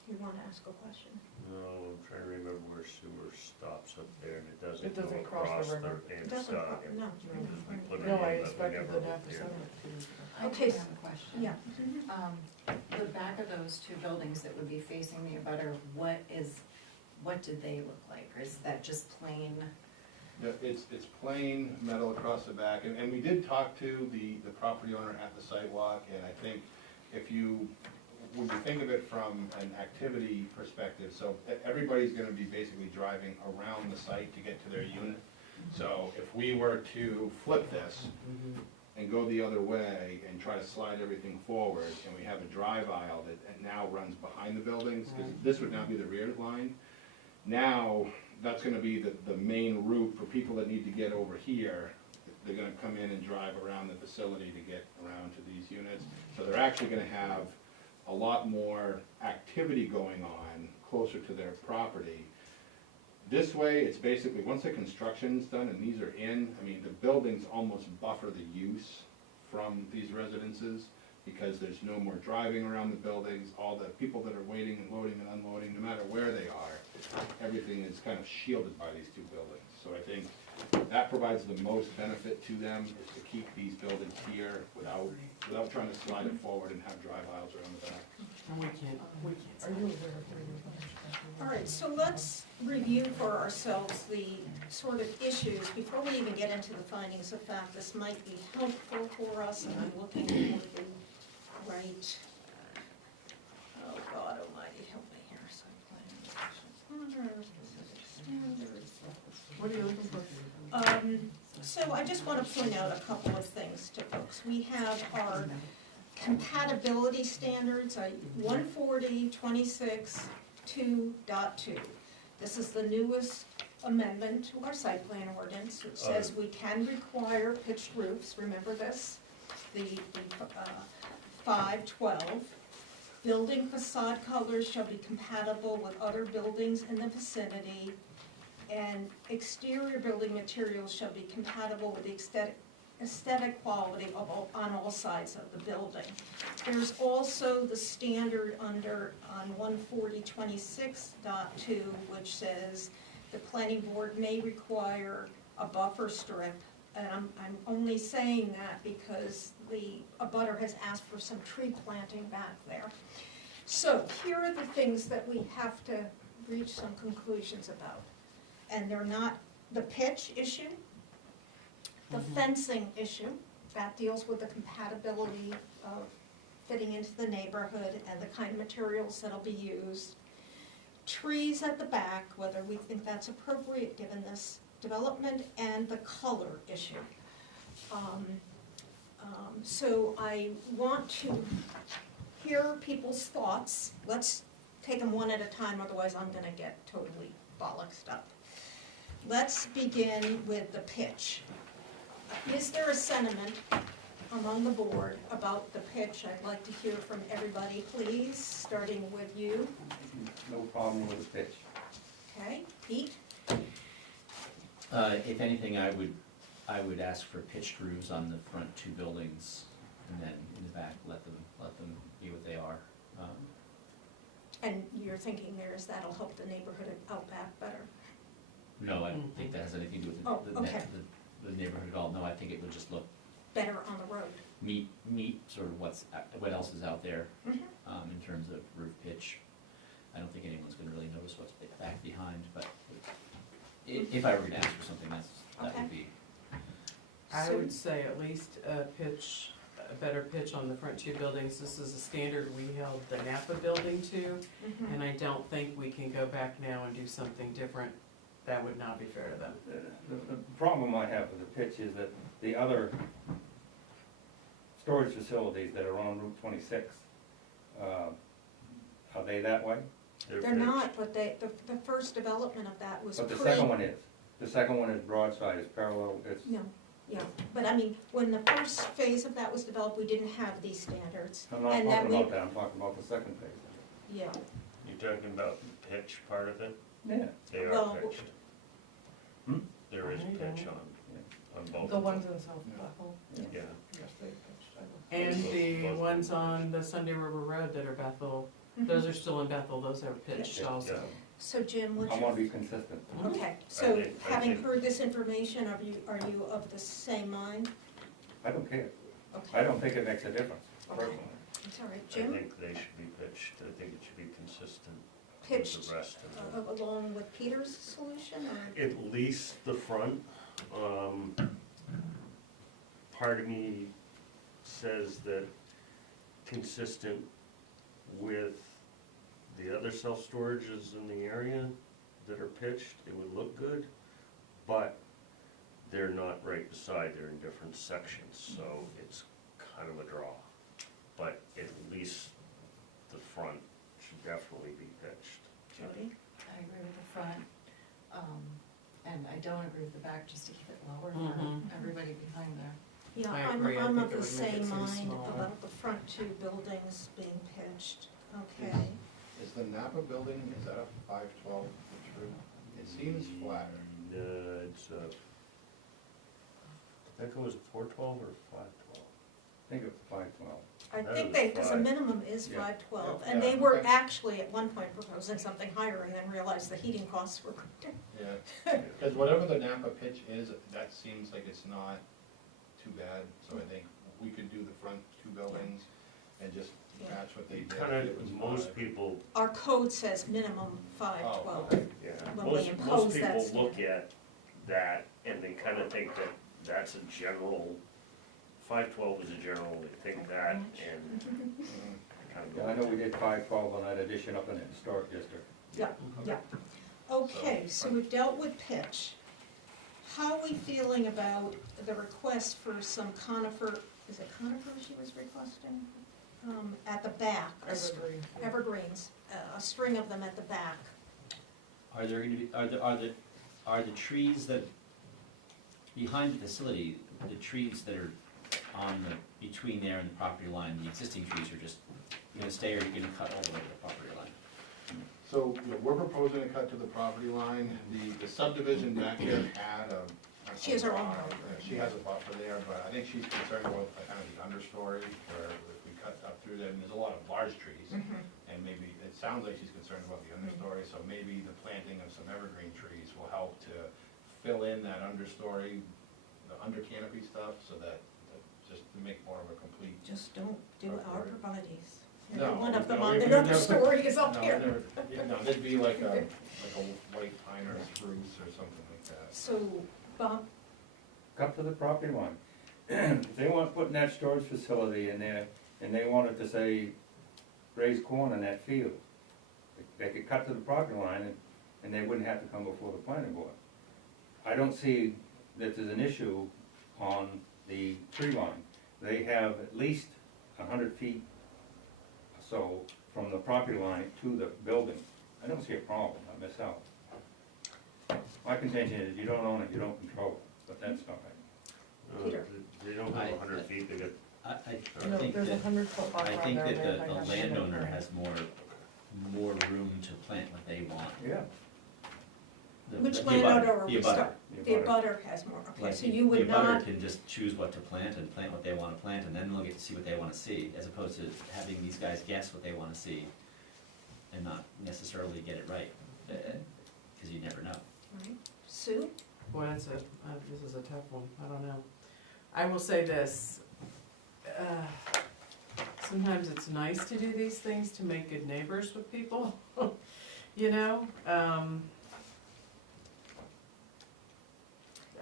You want to ask a question? No, I'm trying to remember where sewer stops up there, and it doesn't It go doesn't cross the across river. the It other doesn't, side. no. We put it No, in, I but we expected never the looked DAP there. assessment to. I Okay, do have a question. Yeah. The back of those two buildings that would be facing the abutter, what did they look like? Or is that just plain? Yeah, it's plain metal across the back, and we did talk to the property owner at the sidewalk, and I think when you think of it from an activity perspective, so everybody's gonna be basically driving around the site to get to their unit. So if we were to flip this and go the other way and try to slide everything forward, and we have a drive aisle that now runs behind the buildings, because this would now be the rear line. Now, that's gonna be the main route for people that need to get over here. They're gonna come in and drive around the facility to get around to these units. So they're actually gonna have a lot more activity going on closer to their property. This way, it's basically, once the construction's done and these are in, I mean, the buildings almost buffer the use from these residences, because there's no more driving around the buildings, all the people that are waiting and loading and unloading, no matter where they are, everything is kind of shielded by these two buildings. So I think that provides the most benefit to them, is to keep these buildings here without trying to slide it forward and have drive aisles around the back. we can't. Are you aware of where you're All right, so let's review for ourselves the sort of issues, before we even get into the findings of fact. This might be helpful for us, and I'm looking for the right, oh God almighty, help me here. Site plan, standards. What are you looking for? So I just want to point out a couple of things to folks. We have our compatibility standards, 140.26.2.2. This is the newest amendment to our site plan ordinance. It says we can require pitched roofs, remember this? The 512. Building facade colors shall be compatible with other buildings in the vicinity, and exterior building materials shall be compatible with the aesthetic quality on all sides of the building. There's also the standard on 140.26.2, which says the planning board may require a buffer strip. And I'm only saying that because the abutter has asked for some tree planting back there. So here are the things that we have to reach some conclusions about. And they're not the pitch issue, the fencing issue, that deals with the compatibility of fitting into the neighborhood and the kind of materials that'll be used. Trees at the back, whether we think that's appropriate given this development, and the color issue. So I want to hear people's thoughts. Let's take them one at a time, otherwise I'm gonna get totally bollocksed up. Let's begin with the pitch. Is there a sentiment among the board about the pitch? I'd like to hear from everybody, please, starting with you. No problem with the pitch. Okay, Pete? If anything, I would ask for pitched roofs on the front two buildings, and then in the back, let them be what they are. And you're thinking that'll help the neighborhood out back better? No, I don't think that has anything to do Oh, with okay. the neighborhood at all. No, I think it would just look, Better on the road? meet sort of what else is out there, Mhm. in terms of roof pitch. I don't think anyone's gonna really notice what's back behind, but if I were gonna ask for something, that Okay. would be. I So- would say at least a better pitch on the front two buildings. This is a standard we held the Napa building to, Mhm. and I don't think we can go back now and do something different. That would not be fair to them. The problem I have with the pitch is that the other storage facilities that are on Route 26, are they that way? They're not, but the first development of that was But the pre- second one is. The second one is broadside, it's parallel, it's, No, yeah, but I mean, when the first phase of that was developed, we didn't have these standards. I'm not And then talking we- about that, I'm talking about the second phase. Yeah, You're talking about the pitch part of it? Yeah. They Well, are pitched. Hmm? There is I pitch don't- on both. The of ones them. in South Bethel. Yeah. Yes, they pitched, I know. And the Both ones of them. on the Sunday River Road that are Bethel, Mhm. those are still in Bethel, those are pitched Yeah. also. So Jim, what's I your? want to be consistent. Okay, so I having think- heard this information, are you of the same mind? I don't care. Okay. I don't think it makes a difference, Okay. personally. It's all right, I Jim, think they should be pitched, I think it should be consistent with pitched the rest of them. along with Peter's solution, or? At least the front, part of me says that consistent with the other self-storages in the area that are pitched, it would look good, but they're not right beside, they're in different sections, so it's kind of a draw. But at least the front should definitely be pitched. Jody? I agree with the front, and I don't agree with the back, just to keep it lower for Mhm. everybody behind there. Yeah, I I'm agree. I of think the it would make it same seem mind smaller. about the front two buildings being pitched, okay? Is the Napa building, is that a 512 true? It seems flatter. It's, I think it was 412 or 512. I think it's 512. I That think is because the five. minimum is Yeah. 512, Yeah. and they Yeah. were actually at one point proposing something higher and then realized the heating costs were greater. Yeah, because whatever the Napa pitch is, that seems like it's not too bad, so I think we could do the front two buildings and just Yeah. match what they did. Kind It was of, most five. people, Our code says minimum 512. okay. yeah, When we most impose people that look at that and they kind of think that that's a general, 512 is a general, they think that, and Mhm. kind of Yeah, go. I know we did 512 on that addition up in the historic district. Yeah, yeah. Okay, so we've dealt with pitch. How are we feeling about the request for some conifer, is it conifers she was requesting? At the back, Evergreen. evergreens, a string of them at the back. Are there gonna be, are the trees that, behind the facility, the trees that are on the, between there and the property line, the existing trees are just gonna stay, or are you gonna cut all the way to the property line? So, we're proposing to cut to the property line. The subdivision back here had She has her own road. road. She has a buffer there, but I think she's concerned about kind of the understory, where if we cut up through there, and there's a lot of large trees, and maybe, it sounds like she's concerned about the understory, so maybe the planting of some evergreen trees will help to fill in that understory, the under canopy stuff, so that, just to make more of a complete. Just don't do arborvitae's. No, One of them no, on we- the we other never- story is up No, here. no, there'd be like a white pine or a spruce or something like that. So, Bob, Up to the property line. If they want putting that storage facility in there, and they wanted to say, raise corn in that field, they could cut to the property line, and they wouldn't have to come before the planning board. I don't see that there's an issue on the tree line. They have at least 100 feet or so from the property line to the building. I don't see a problem, I myself. My contention is, you don't own it, you don't control it, but that's all right. Peter. They don't have 100 feet, they got, I No, think there's a that, 100-foot buffer I on think there. that There, the I have landowner it. has more room to plant what they want. Yeah. which The landowner are abutter- we the abutter. start? The abutter has more, okay, Like, so you would The abutter not, can just choose what to plant and plant what they wanna plant, and then they'll get to see what they wanna see, as opposed to having these guys guess what they wanna see and not necessarily get it right, cause you never know. right? Sue? Boy, this is a tough one, I don't know. I will say this, sometimes it's nice to do these things to make good neighbors with people, you know?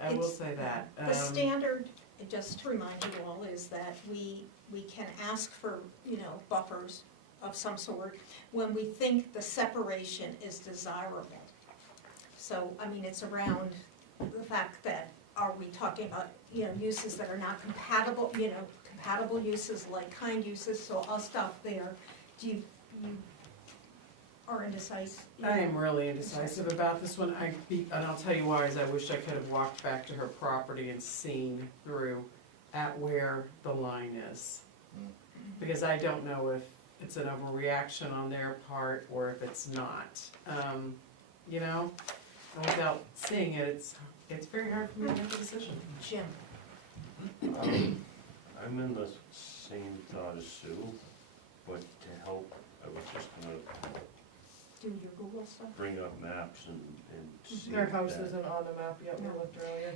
I will It's- say that. The standard, just to remind you all, is that we can ask for, buffers of some sort when we think the separation is desirable. So, I mean, it's around the fact that, are we talking about, uses that are not compatible, compatible uses like kind uses, so I'll stop there. Do you are indecisive? I am really indecisive about this one, and I'll tell you why, is I wish I could have walked back to her property and seen through at where the line is. Because I don't know if it's an overreaction on their part, or if it's not, you know? And without seeing it, it's very hard for me to make a decision. Jim? I'm in the same thought as Sue, but to help, I was just gonna Do your Google stuff? bring up maps and see. Their if house that- isn't on the map yet, we No. looked earlier.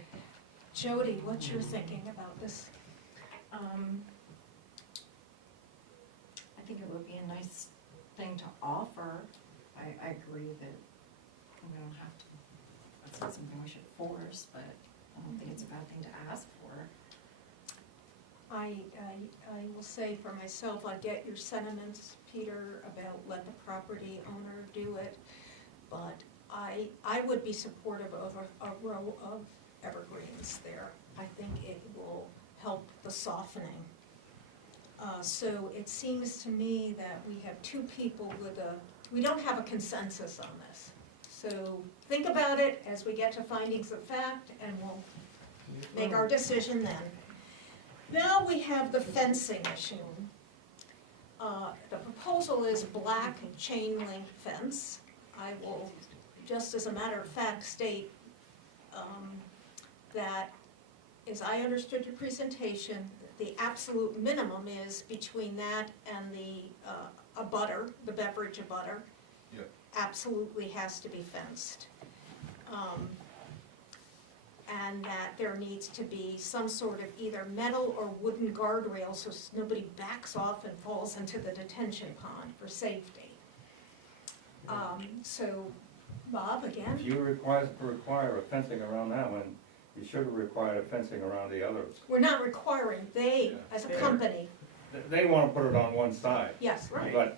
Jody, what's your thinking about this? I think it would be a nice thing to offer. I agree that we don't have to, that's not something we should force, but I don't think it's a bad thing to ask for. I will say for myself, I get your sentiments, Peter, about let the property owner do it, but I would be supportive of a row of evergreens there. I think it will help the softening. So it seems to me that we have two people we don't have a consensus on this. So think about it as we get to findings of fact, and we'll make our decision then. Now we have the fencing issue. The proposal is black chain link fence. I will, just as a matter of fact, state that, as I understood your presentation, the absolute minimum is between that and the abutter, the beverage abutter. Yep. Absolutely has to be fenced. And that there needs to be some sort of either metal or wooden guardrail so nobody backs off and falls into the detention pond for safety. So, Bob, again? If you require a fencing around that one, you should have required a fencing around the others. We're not requiring, they, as a company, They wanna put it on one side, yes, but,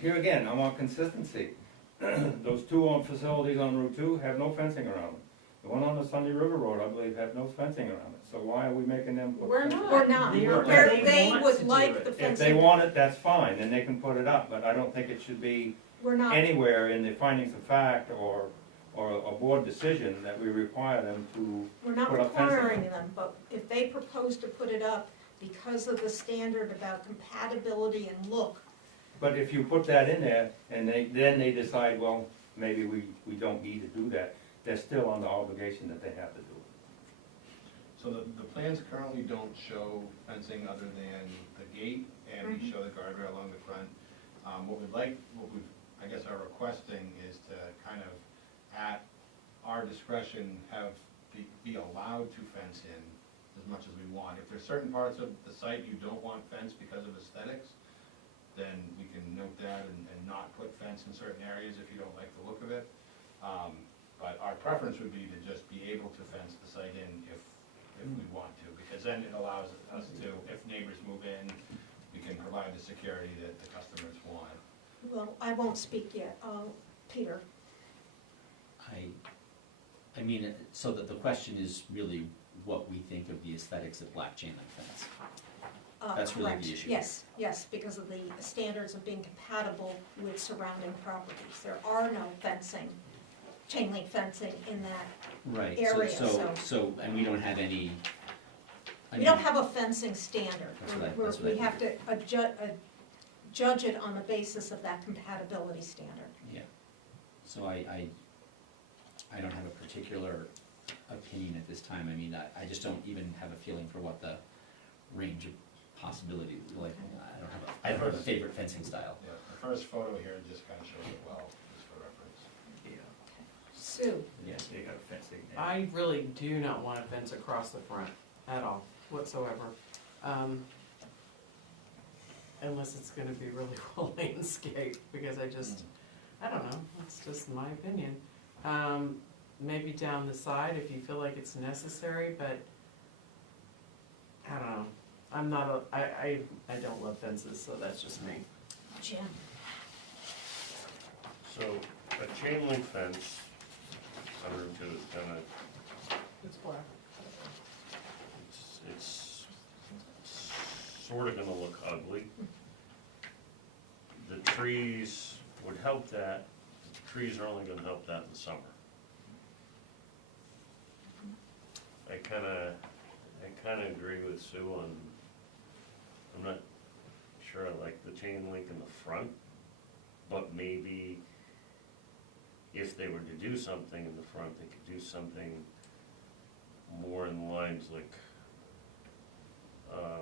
here again, I want consistency. Those two facilities on Route 2 have no fencing around them. The one on the Sunday River Road, I believe, have no fencing around it, so why are we making them put? We're fencing? not. Or not. They They want would to do like it. the If fencing. they want it, that's fine, then they can put it up, but I don't think it should be We're not, anywhere in the findings of fact or a board decision that we require them to, we're not put up fencing. requiring them, but if they propose to put it up because of the standard about compatibility and look, but if you put that in there and then they decide, well, maybe we don't need to do that, they're still under obligation that they have to do it. So the plans currently don't show fencing other than the gate, and we show the guardrail along the front. What we've, I guess are requesting is to kind of, at our discretion, be allowed to fence in as much as we want. If there's certain parts of the site you don't want fenced because of aesthetics, then we can note that and not put fence in certain areas if you don't like the look of it. But our preference would be to just be able to fence the site in if we want to, because then it allows us to, if neighbors move in, we can provide the security that the customers want. Well, I won't speak yet. Peter? I mean, so that the question is really what we think of the aesthetics of black chain link fence. That's really Correct. the issue. Yes, because of the standards of being compatible with surrounding properties. There are no fencing, chain link fencing in that. Right, Area, so, and we don't have any, I We mean, don't have a fencing standard. That's what I We have to judge it on the basis of that compatibility standard. yeah. So I don't have a particular opinion at this time. I mean, I just don't even have a feeling for what the range of possibility, like, I don't have a favorite fencing style. Yeah, the first photo here just kind of shows it well, just for reference. Sue? Yes, you got fencing. I really do not want a fence across the front at all, whatsoever. Unless it's gonna be really well landscaped, because I don't know, that's just my opinion. Maybe down the side if you feel like it's necessary, but I don't know. I'm not I don't love fences, so that's just me. Jim? So, a chain link fence on Route 2 is gonna, It's black. it's sort of gonna look ugly. The trees would help that, the trees are only gonna help that in the summer. I kinda agree with Sue on, I'm not sure I like the chain link in the front, but maybe if they were to do something in the front, they could do something more in the lines like, a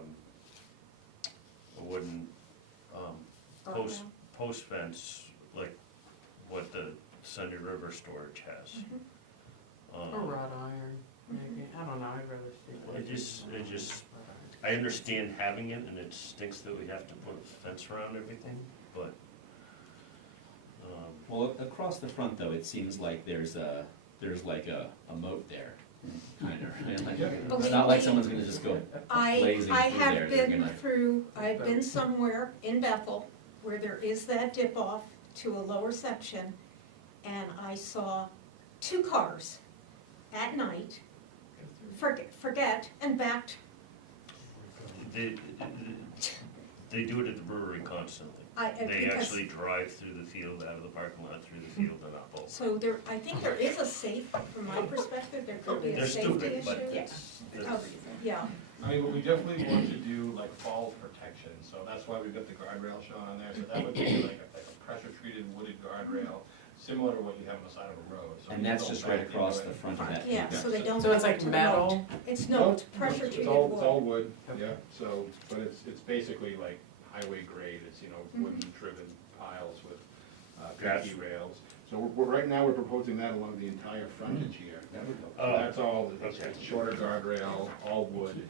wooden, post fence, like what the Sunday River storage has. Or wrought iron, maybe, I don't know, I'd rather stick with. I understand having it, and it stinks that we have to put a fence around everything, but, Well, across the front though, it seems like there's like a moat there, kind of. It's not like someone's gonna just go blazing I through have there. They're been gonna- through, I've been somewhere in Bethel where there is that dip off to a lower section, and I saw 2 cars at night, forget, and backed. they do it at the brewery constantly. They actually drive through the field, out of the parking lot, through the field and up over. So there, I think there is a from my perspective, there could be They're a safety stupid, issue. but Oh, yeah, I mean, what we definitely want to do, like fall protection, so that's why we've got the guardrail shown on there, so that would be like a pressure-treated wooded guardrail, similar to what you have on the side of a road. So And you that's don't just right back into across it. the front of that. yeah, so they don't. So it's go like to the metal? moat. It's No, it's pressure treated It's all wood. wood, yeah, so, but it's basically like highway grade, it's, wooden driven piles with PVC rails. So right now, we're proposing that along the entire frontage here. So that's all, it's shorter guardrail, all wood.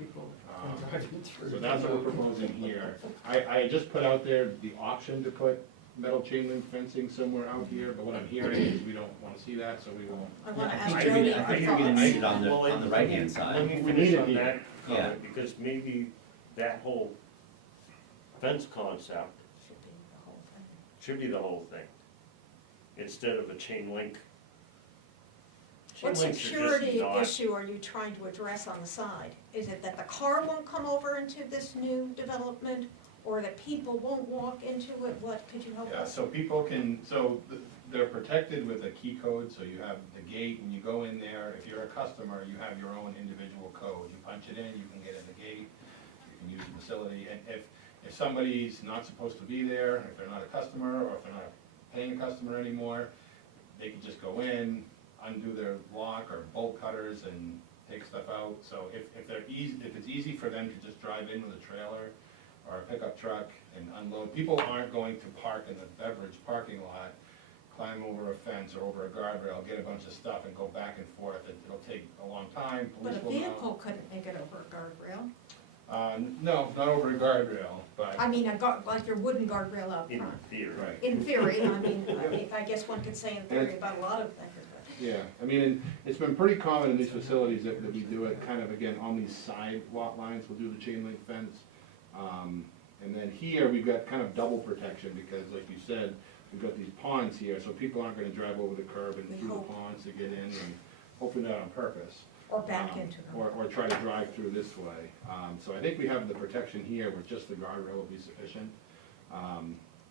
So that's what we're proposing here. I just put out there the option to put metal chain link fencing somewhere out here, but what I'm hearing is we don't wanna see that, so we won't. I wanna I ask think you're gonna, Jody I think her you're gonna thoughts. need it on the right-hand Let side. me We finish need it on here. that Yeah. comment, because maybe that whole fence concept should be the whole thing, instead of a chain link. What Chain links are just security not- issue are you trying to address on the side? Is it that the car won't come over into this new development, or that people won't walk into it? What, could you help Yeah, us? so people can, they're protected with a key code, so you have the gate, when you go in there, if you're a customer, you have your own individual code. You punch it in, you can get in the gate, you can use the facility, and if somebody's not supposed to be there, if they're not a customer, or if they're not paying a customer anymore, they can just go in, undo their lock or bolt cutters, and take stuff out. So if they're easy, if it's easy for them to just drive in with a trailer or a pickup truck and unload, people aren't going to park in the beverage parking lot, climb over a fence or over a guardrail, get a bunch of stuff and go back and forth. It'll take a long time, But police a will know. vehicle couldn't make it over a guardrail. No, not over a guardrail, but. I mean, like your wooden guardrail out In front. theory. Right. In theory, I guess one could say in theory about a lot of things, but. Yeah, I mean, it's been pretty common in these facilities that we do it kind of, again, on these side lot lines, we'll do the chain link fence. And then here, we've got kind of double protection, because like you said, we've got these ponds here, so people aren't gonna drive over the curb and We through the hope. ponds to get in, and hopefully not on purpose. Or back into them. Or try to drive through this way. So I think we have the protection here where just the guardrail will be sufficient.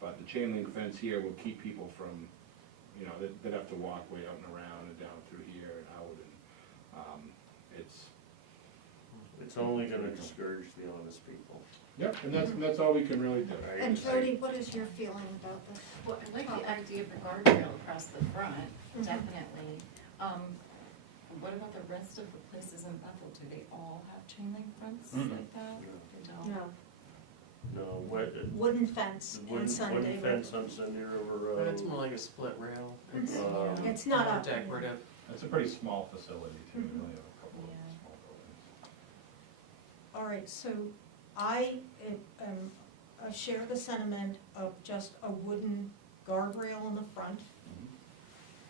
But the chain link fence here will keep people from, you know, they'd have to walk way out and around and down through here and out, and, It's only gonna discourage the honest people. yep, and that's all we can really do. Right? And Jody, what is your feeling about this? Well, I like the idea of the guardrail across the front, definitely. What about the rest of the places in Bethel? Do they all have chain link fence like that? They don't? No, No, what, wooden fence wooden on Sunday. fence on Sunday River Road. But it's more like a split rail. It's It's not more up. decorative. It's a pretty small facility too, we only have a couple of Yeah. small buildings. All right, so I share the sentiment of just a wooden guardrail in the front.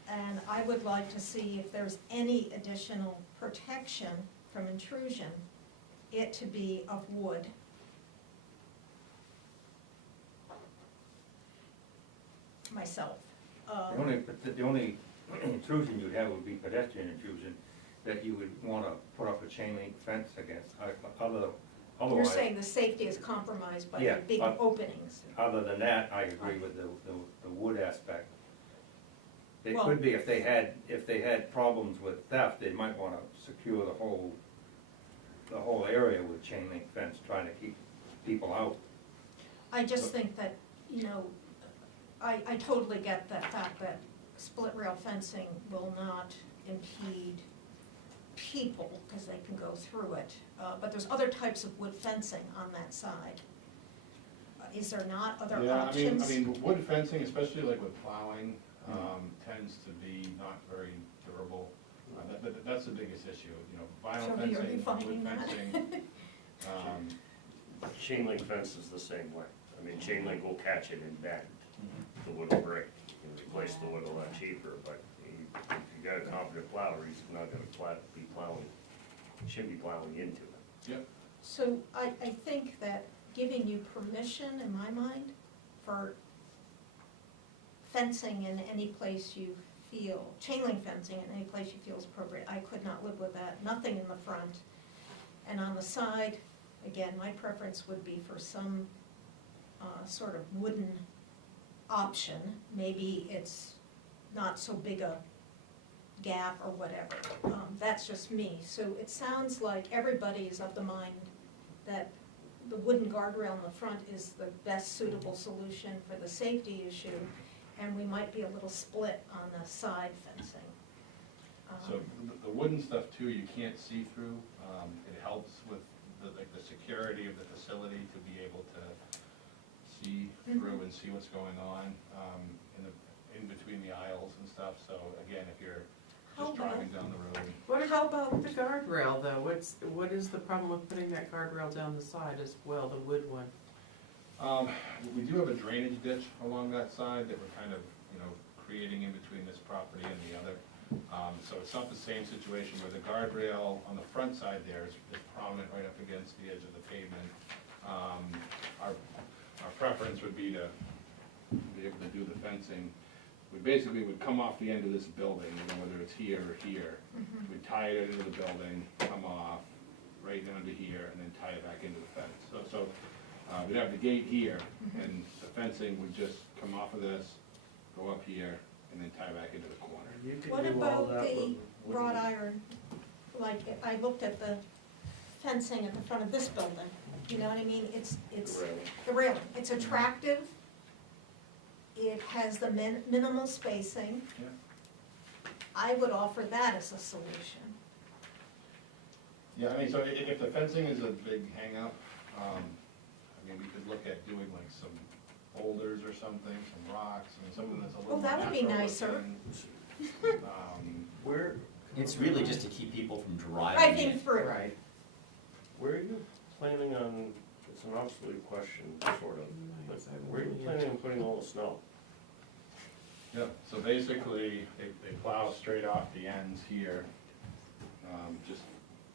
And I would like to see if there's any additional protection from intrusion, it to be of wood. Myself. The only intrusion you'd have would be pedestrian intrusion, that you would wanna put up a chain link fence against, You're otherwise, saying the safety is compromised by the Yeah, big openings. other than that, I agree with the wood aspect. It Well- could be if they had problems with theft, they might wanna secure the whole area with chain link fence, trying to keep people out. I just think that, you know, I totally get that fact that split rail fencing will not impede people, because they can go through it. But there's other types of wood fencing on that side. Is there not other Yeah, options? I mean, wood fencing, especially like with plowing, tends to be not very durable. That's the biggest issue, you know, vinyl Jody, fencing, are you wood finding that? fencing. Chain link fence is the same way. I mean, chain link will catch it and bend, the wood will break. You can replace the wood a lot cheaper, but you got a competent plower, he's not gonna be plowing, he shouldn't be plowing into it. Yep, So I think that giving you permission, in my mind, for fencing in any place you feel, chain link fencing in any place you feel is appropriate, I could not live with that. Nothing in the front. And on the side, again, my preference would be for some sort of wooden option. Maybe it's not so big a gap or whatever. That's just me. So it sounds like everybody is of the mind that the wooden guardrail in the front is the best suitable solution for the safety issue, and we might be a little split on the side fencing. so the wooden stuff too, you can't see through, it helps with the security of the facility to be able to see through and see what's going on, in between the aisles and stuff, so again, if you're How just driving down the road. How about The guardrail though, what is the problem with putting that guardrail down the side as well, the wood one? We do have a drainage ditch along that side that we're kind of, you know, creating in between this property and the other. So it's not the same situation where the guardrail on the front side there is prominent right up against the edge of the pavement. Our preference would be to be able to do the fencing. We basically would come off the end of this building, you know, whether it's here or here. We'd tie it into the building, come off, right down to here, and then tie it back into the fence. So we'd have the gate here, and the fencing would just come off of this, go up here, and then tie back into the corner. You can What do all about that the with wrought iron? Like, I looked at the fencing at the front of this building, you know what I mean? It's railing. the railing, it's attractive, it has the minimal spacing. Yeah. I would offer that as a solution. Yeah, I mean, so if the fencing is a big hang-up, I mean, we could look at doing like some boulders or something, some rocks, and something that's a little Oh, more that would be natural nicer. looking. Where, It's really just to keep people from driving Driving in. through. Right. where are you planning on, it's an obsolete question, sort of, but where are you planning on putting all the snow? Yeah, so basically, they plow straight off the ends here, just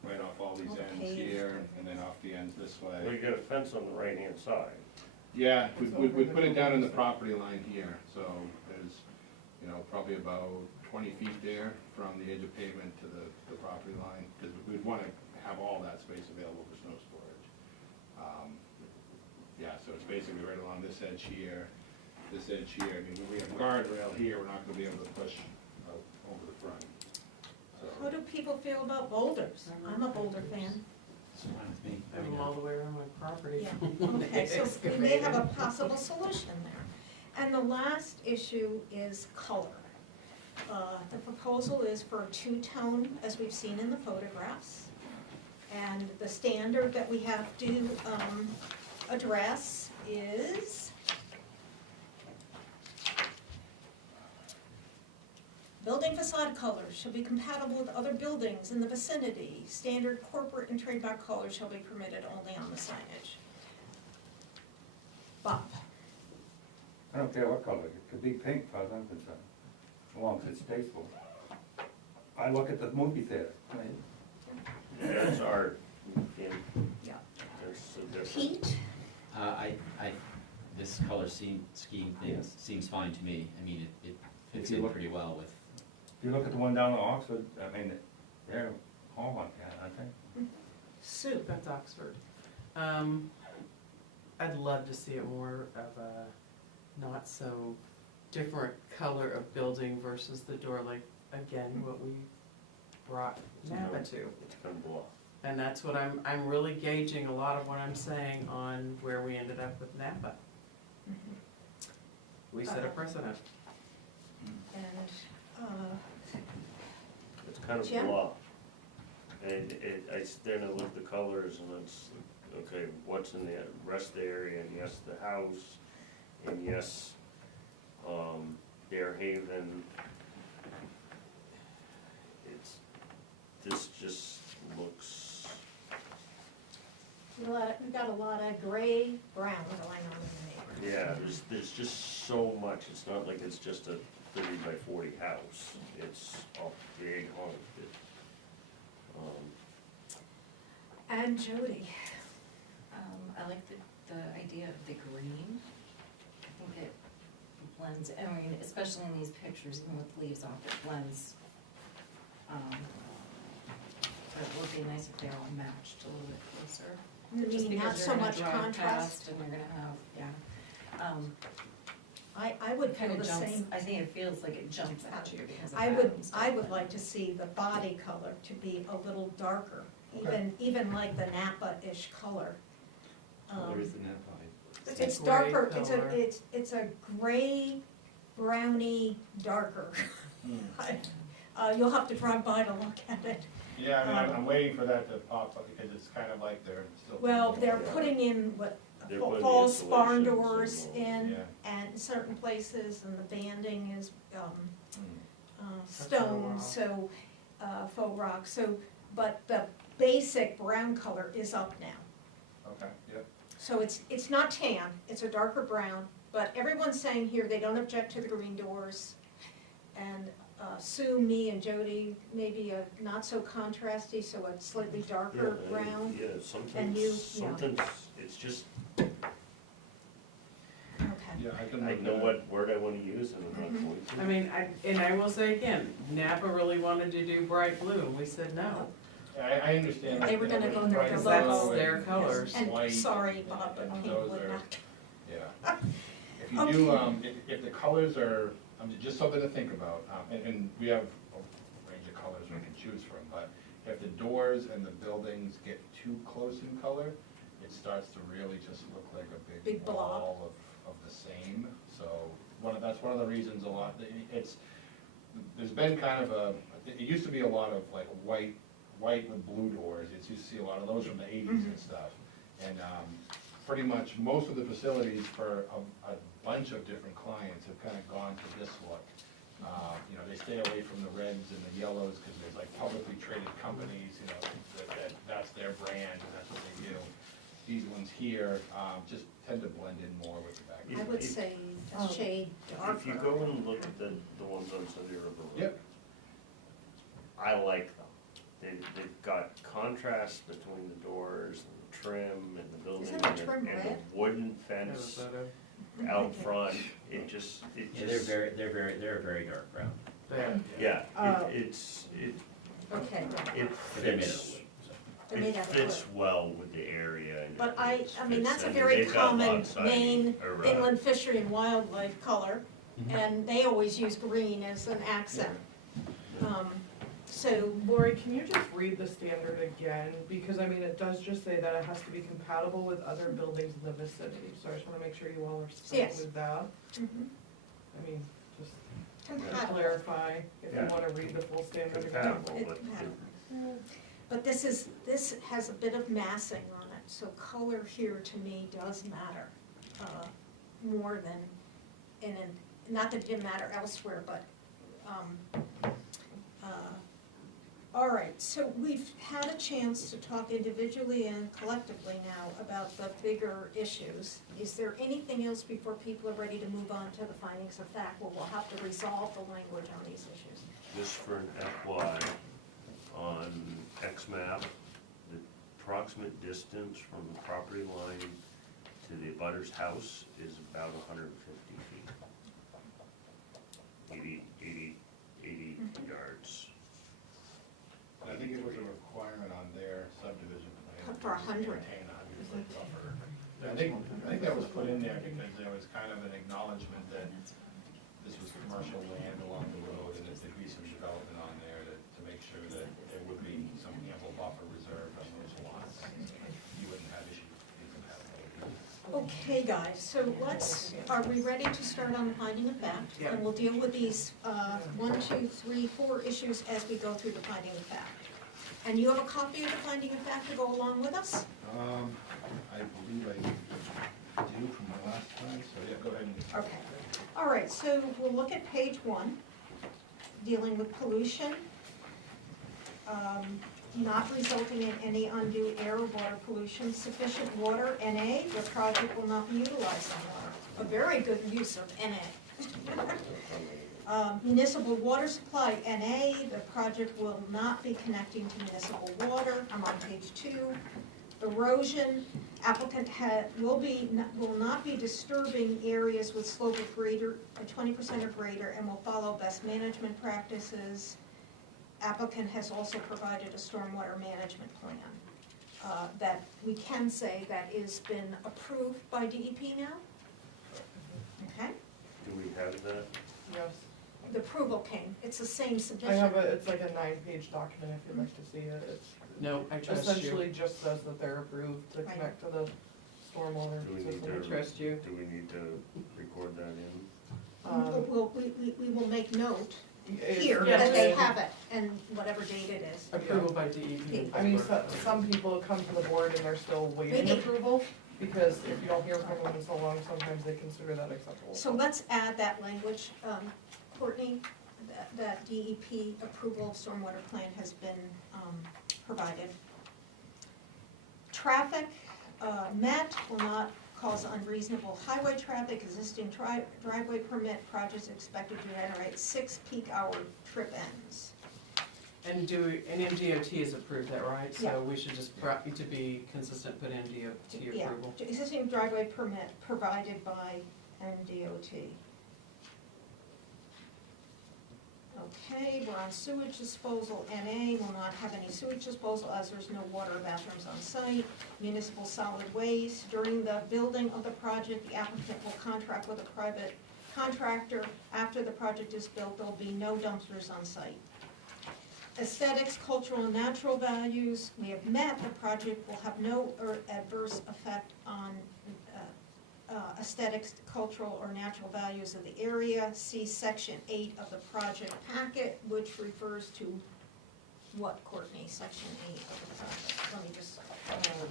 right off all these ends Okay. here, and then off the ends this Well, way. you got a fence on the right-hand side. Yeah, we put it down in the property line here, so there's, you know, probably about 20 feet there from the edge of pavement to the property line, because we'd want to have all that space available for snow storage. Yeah, so it's basically right along this edge here, this edge here. I mean, when we have guardrail here, we're not going to be able to push over the front. How do people feel about boulders? I'm a boulder fan. It's fine with me. I have them all the way around my property. Yeah, okay, so we may have a possible solution there. And the last issue is color. The proposal is for a two-tone, as we've seen in the photographs. And the standard that we have to address is building facade colors shall be compatible with other buildings in the vicinity. Standard corporate and trademark colors shall be permitted only on the signage. Bob? I don't care what color, it could be pink, as far as I'm concerned, as long as it's tasteful. I look at the movie theater, I mean, That's art, and Yeah. there's a difference. Pete? This color scheme thing seems fine to me. I mean, it fits If you in look- pretty well with, if you look at the one down in Oxford, I mean, they're all like that, aren't they? Sue? That's Oxford. I'd love to see it more of a not so different color of building versus the door, like, again, what we brought Napa to. It's kind of blah. And that's what I'm really gauging a lot of what I'm saying on where we ended up with Napa. We set a precedent. And, It's kind of Jim? blah. And then I look at the colors and it's, okay, what's in the rest of the area, and yes, the house, and yes, Fairhaven. This just looks, we've got a lot of gray, brown going on in the neighborhood. yeah, there's just so much, it's not like it's just a 30 by 40 house, it's a big hunk. And Jody? I like the idea of the green. I think it blends, I mean, especially in these pictures, even with leaves off, it blends. But it would be nice if they all matched a little bit closer. Just Meaning not because so you're gonna much drive contrast? past and you're gonna have, yeah. I would feel Kind of the jumps, same. I think it feels like it jumps at you because of I that would, and stuff, I would but- like to see the body color to be a little darker, Okay. even like the Napa-ish color. where's the net It's a It's gray darker, color. it's a gray, browny, darker. You'll have to drive by to look at it. Yeah, I mean, I'm waiting for that to pop up, because it's kind of like they're still. Well, they're Yeah. putting in what, They're putting the false barn insulations doors and in, Yeah. and certain places, and the banding is, faux stone, rock. so, faux rock, so, but the basic brown color is up now. Okay, yep. So it's not tan, it's a darker brown, but everyone's saying here they don't object to the green doors. And Sue, me, and Jody, maybe a not so contrasty, so a slightly darker brown. Yeah, And you, something's, it's just, Okay. Yeah, I can I look know at it. what word I wanna use and I'm not going to. I mean, I will say again, Napa really wanted to do bright blue, and we said no. I understand. They were gonna go in their Bright Because blue that's yellow. their and- colors. And white sorry, Bob, but and pink those would are- not. Yeah. If you do, if the colors are, just something to think about, and we have a range of colors we can choose from, but if the doors and the buildings get too close in color, it starts to really just look like a Big blob. wall of the same. So that's one of the reasons there's been kind of it used to be a lot of like white white with blue doors, you see a lot of those from the eighties and stuff. And, pretty much most of the facilities for a bunch of different clients have kind of gone to this look. You know, they stay away from the reds and the yellows, because there's like publicly traded companies, you know, that's their brand and that's what they do. These ones here, just tend to blend in more with the background. I would say a shade darker. If you go and look at the ones on Sunday River Road. Yep. I like them. They've got contrast between the doors and the trim and the building Isn't the and trim the red? wooden fence out front. It just, Yeah, they're very dark brown. yeah, Oh. it Okay, But they're made of fits, wood, so. they're made it out of fits wood. well with the area. And But it I mean, fits. that's a I very they've got common lot siding, Maine or, inland fishery and wildlife color, and they always use green as an accent. So, Lori, can you just read the standard again? Because I mean, it does just say that it has to be compatible with other buildings in the vicinity, so I just wanna make sure you all are Yes. fine with that. mhm, I mean, just compatible. clarify if you Yeah. wanna read the full standard again. compatible, It's but compatible. But this has a bit of massing on it, so color here to me does matter, more than not that it didn't matter elsewhere, but, all right, so we've had a chance to talk individually and collectively now about the bigger issues. Is there anything else before people are ready to move on to the findings of fact, where we'll have to resolve the language on these issues? just for an FY, on X map, the approximate distance from the property line to the abutter's house is about 150 feet. 80 yards. I think it was a requirement on their subdivision plan. For 100. Maintain a 100-foot buffer. I think that was put in there because there was kind of an acknowledgement that this was commercial land along the road, and that there'd be some development on there to make sure that there would be some ample buffer reserved on those lots. You wouldn't have issues with compatibility. Okay, guys, so are we ready to start on the finding of fact? Yeah. And we'll deal with these, 1, 2, 3, 4 issues as we go through the finding of fact. And you have a copy of the finding of fact to go along with us? I believe I do from my last time, so yeah, go ahead and. Okay. All right, so we'll look at page 1, dealing with pollution. Not resulting in any undue air or water pollution, sufficient water, NA, the project will not be utilized on water. A very good use of NA. Municipal water supply, NA, the project will not be connecting to municipal water. I'm on page 2. Erosion, applicant will not be disturbing areas with slope of greater, 20% or greater, and will follow best management practices. Applicant has also provided a stormwater management plan that we can say that has been approved by DEP now. Okay, Do we have that? Yes, the approval came, it's the same I submission. have it's like a 9-page document if you'd like to see it. It's No, I trust you. essentially just says that they're approved to Right. connect to the stormwater Do we need system. to- Trust you. Do we need to record that in? We will make note It's- here Yes. that they have it, and whatever date it is. Approval by DEP. I mean, some people come to the board and they're still waiting Waiting. approval, because if you don't hear from them in so long, sometimes they consider that acceptable. So let's add that language, Courtney, that DEP approval of stormwater plan has been provided. Traffic, met, will not cause unreasonable highway traffic, existing driveway permit, projects expected to generate 6 peak hour trip ends. And MDOT has approved that, right? Yeah. So we should just, to be consistent, put MDOT Yeah, approval. existing driveway permit provided by MDOT. Okay, we're on sewage disposal, NA will not have any sewage disposal as there's no water or bathrooms on site. Municipal solid waste, during the building of the project, the applicant will contract with a private contractor. After the project is built, there'll be no dumpsters on site. Aesthetics, cultural and natural values, we have met, the project will have no adverse effect on aesthetics, cultural or natural values of the area. See section 8 of the project packet, which refers to what, Courtney, section 8 of the project? Let me just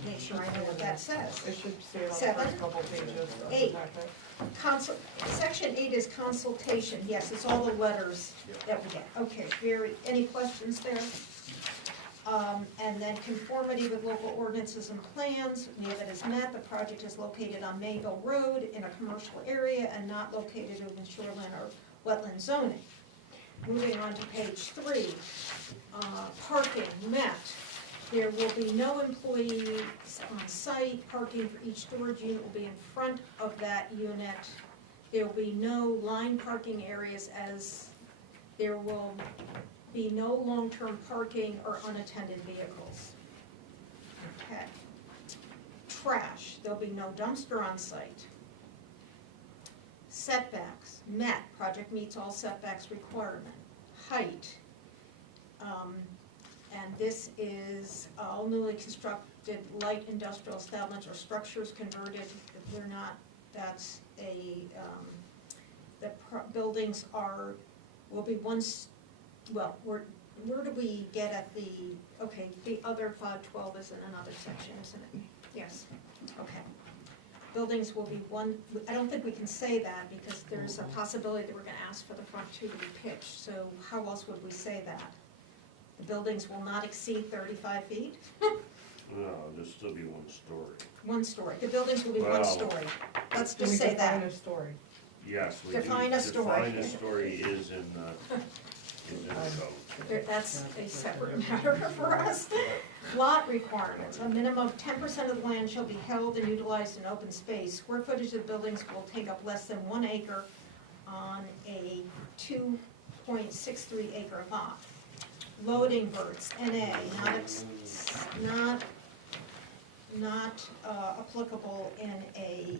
make sure I know what that says. It should say it on the Seven? first couple pages of the 8. packet. Section 8 is consultation, yes, it's all the letters that we get. Okay, any questions there? And then conformity with local ordinances and plans, we have it as met, the project is located on Mayville Road in a commercial area and not located in shoreline or wetland zoning. Moving on to page 3, parking, met. There will be no employees on site, parking for each storage unit will be in front of that unit. There will be no line parking areas, as there will be no long-term parking or unattended vehicles. Okay. Trash, there'll be no dumpster on site. Setbacks, met, project meets all setbacks requirement. Height, and this is all newly constructed light industrial establishments or structures converted, if they're not, that's a, buildings will be well, where do we get at the, okay, the other 512 is in another section, isn't it? Yes, okay. Buildings will be I don't think we can say that because there's a possibility that we're gonna ask for the front 2 to be pitched, so how else would we say that? The buildings will not exceed 35 feet? No, there'll still be 1 story. 1 story, the buildings will be 1 Well, story, let's Can just we say define that. a story? Yes, we do. Define a story. Define a story is in the code. That's a separate matter for us. Lot requirements, a minimum of 10% of the land shall be held and utilized in open space. Square footage of buildings will take up less than 1 acre on a 2.63 acre lot. Loading berths, NA, not applicable in a,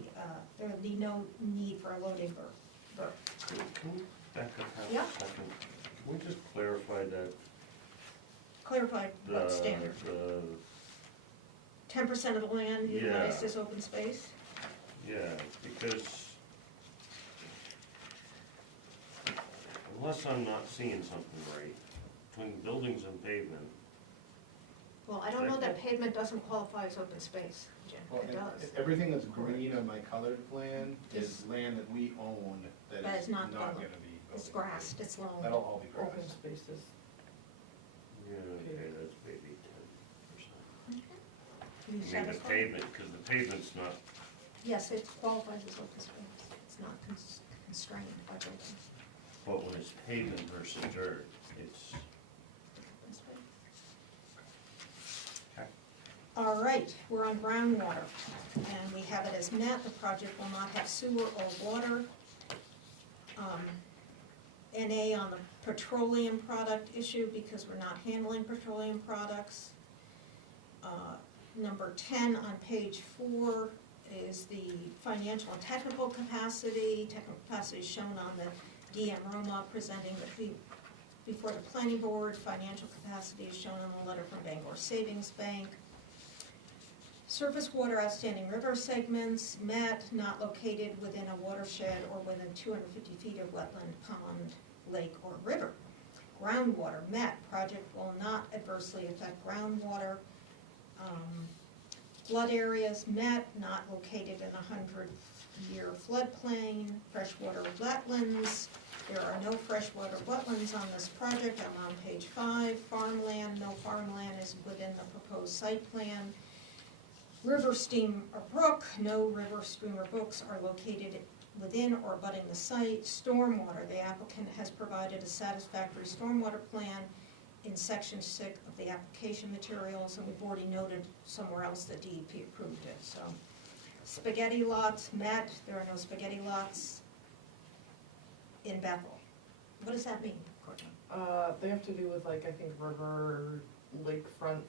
there would be no need for a loading berth. Can we back up half Yeah. a second? Can we just clarify that? Clarify what standard? 10% of the land utilized Yeah. as open space? Yeah, because unless I'm not seeing something right, between buildings and pavement, Well, I don't know that pavement doesn't qualify as open space, Jim, Well, it does. Everything that's green on my colored plan is land that we own That that is is not not building. gonna be. It's building. grassed, it's loam. That'll all be Open grass. spaces. yeah, okay, that's maybe 10%. You I mean, the satisfied? pavement, because the pavement's not, Yes, it qualifies as open space, it's not constrained by building. but when it's pavement versus dirt, it's, Open space. Okay. All right, we're on groundwater, and we have it as met, the project will not have sewer or water. NA on the petroleum product issue, because we're not handling petroleum products. Number 10 on page 4 is the financial and technical capacity. Technical capacity is shown on the DM Roma presenting before the planning board. Financial capacity is shown on the letter from Bangor Savings Bank. Surface water outstanding river segments, met, not located within a watershed or within 250 feet of wetland, pond, lake, or river. Groundwater, met, project will not adversely affect groundwater. Flood areas, met, not located in a 100-year floodplain. Freshwater wetlands, there are no freshwater wetlands on this project. I'm on page 5. Farmland, no farmland is within the proposed site plan. River, stream, or brook, no river, stream, or brooks are located within or abutting the site. Stormwater, the applicant has provided a satisfactory stormwater plan in section 6 of the application materials, and we've already noted somewhere else that DEP approved it, so. Spaghetti lots, met, there are no spaghetti lots in Bethel. What does that mean, Courtney? They have to do with like, I think river, lakefront,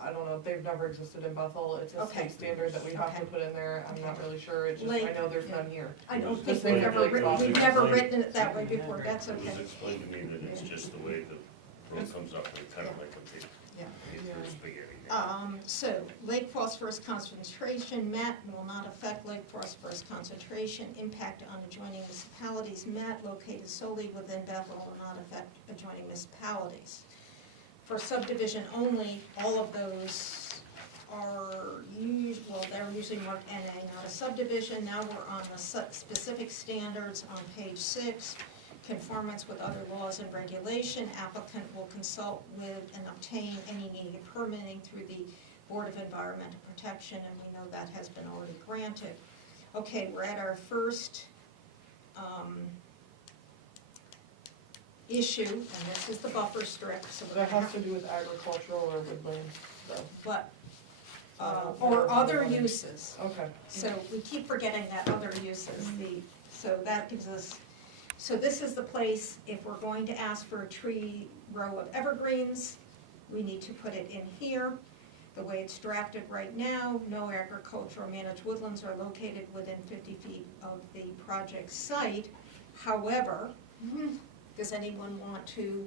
I don't know, they've never existed in Bethel, it's a Okay. state standard that we have to Okay. put in there, I'm not really sure, it's just, Lake- I know there's none here. I don't Just think explain we've it ever like written, Bobby we've never explained. written it that way before, that's it was okay. explained to me that it's just the way the road comes up and kind of like a big, Yeah. it's spaghetti. So, lake phosphorus concentration, met, will not affect lake phosphorus concentration. Impact on adjoining municipalities, met, located solely within Bethel, will not affect adjoining municipalities. for subdivision only, all of those are they're usually marked NA, not a subdivision. Now we're on the specific standards on page 6. Conformance with other laws and regulation. Applicant will consult with and obtain any needed permitting through the Board of Environmental Protection, and we know that has been already granted. Okay, we're at our first issue, and this is the buffer strip, so we're That gonna has to do with agricultural or woodland stuff. but, or other uses. Okay. So we keep forgetting that other uses, so that gives us, so this is the place, if we're going to ask for a tree row of evergreens, we need to put it in here. The way it's drafted right now, no agricultural managed woodlands are located within 50 feet of the project site. However, does anyone want to,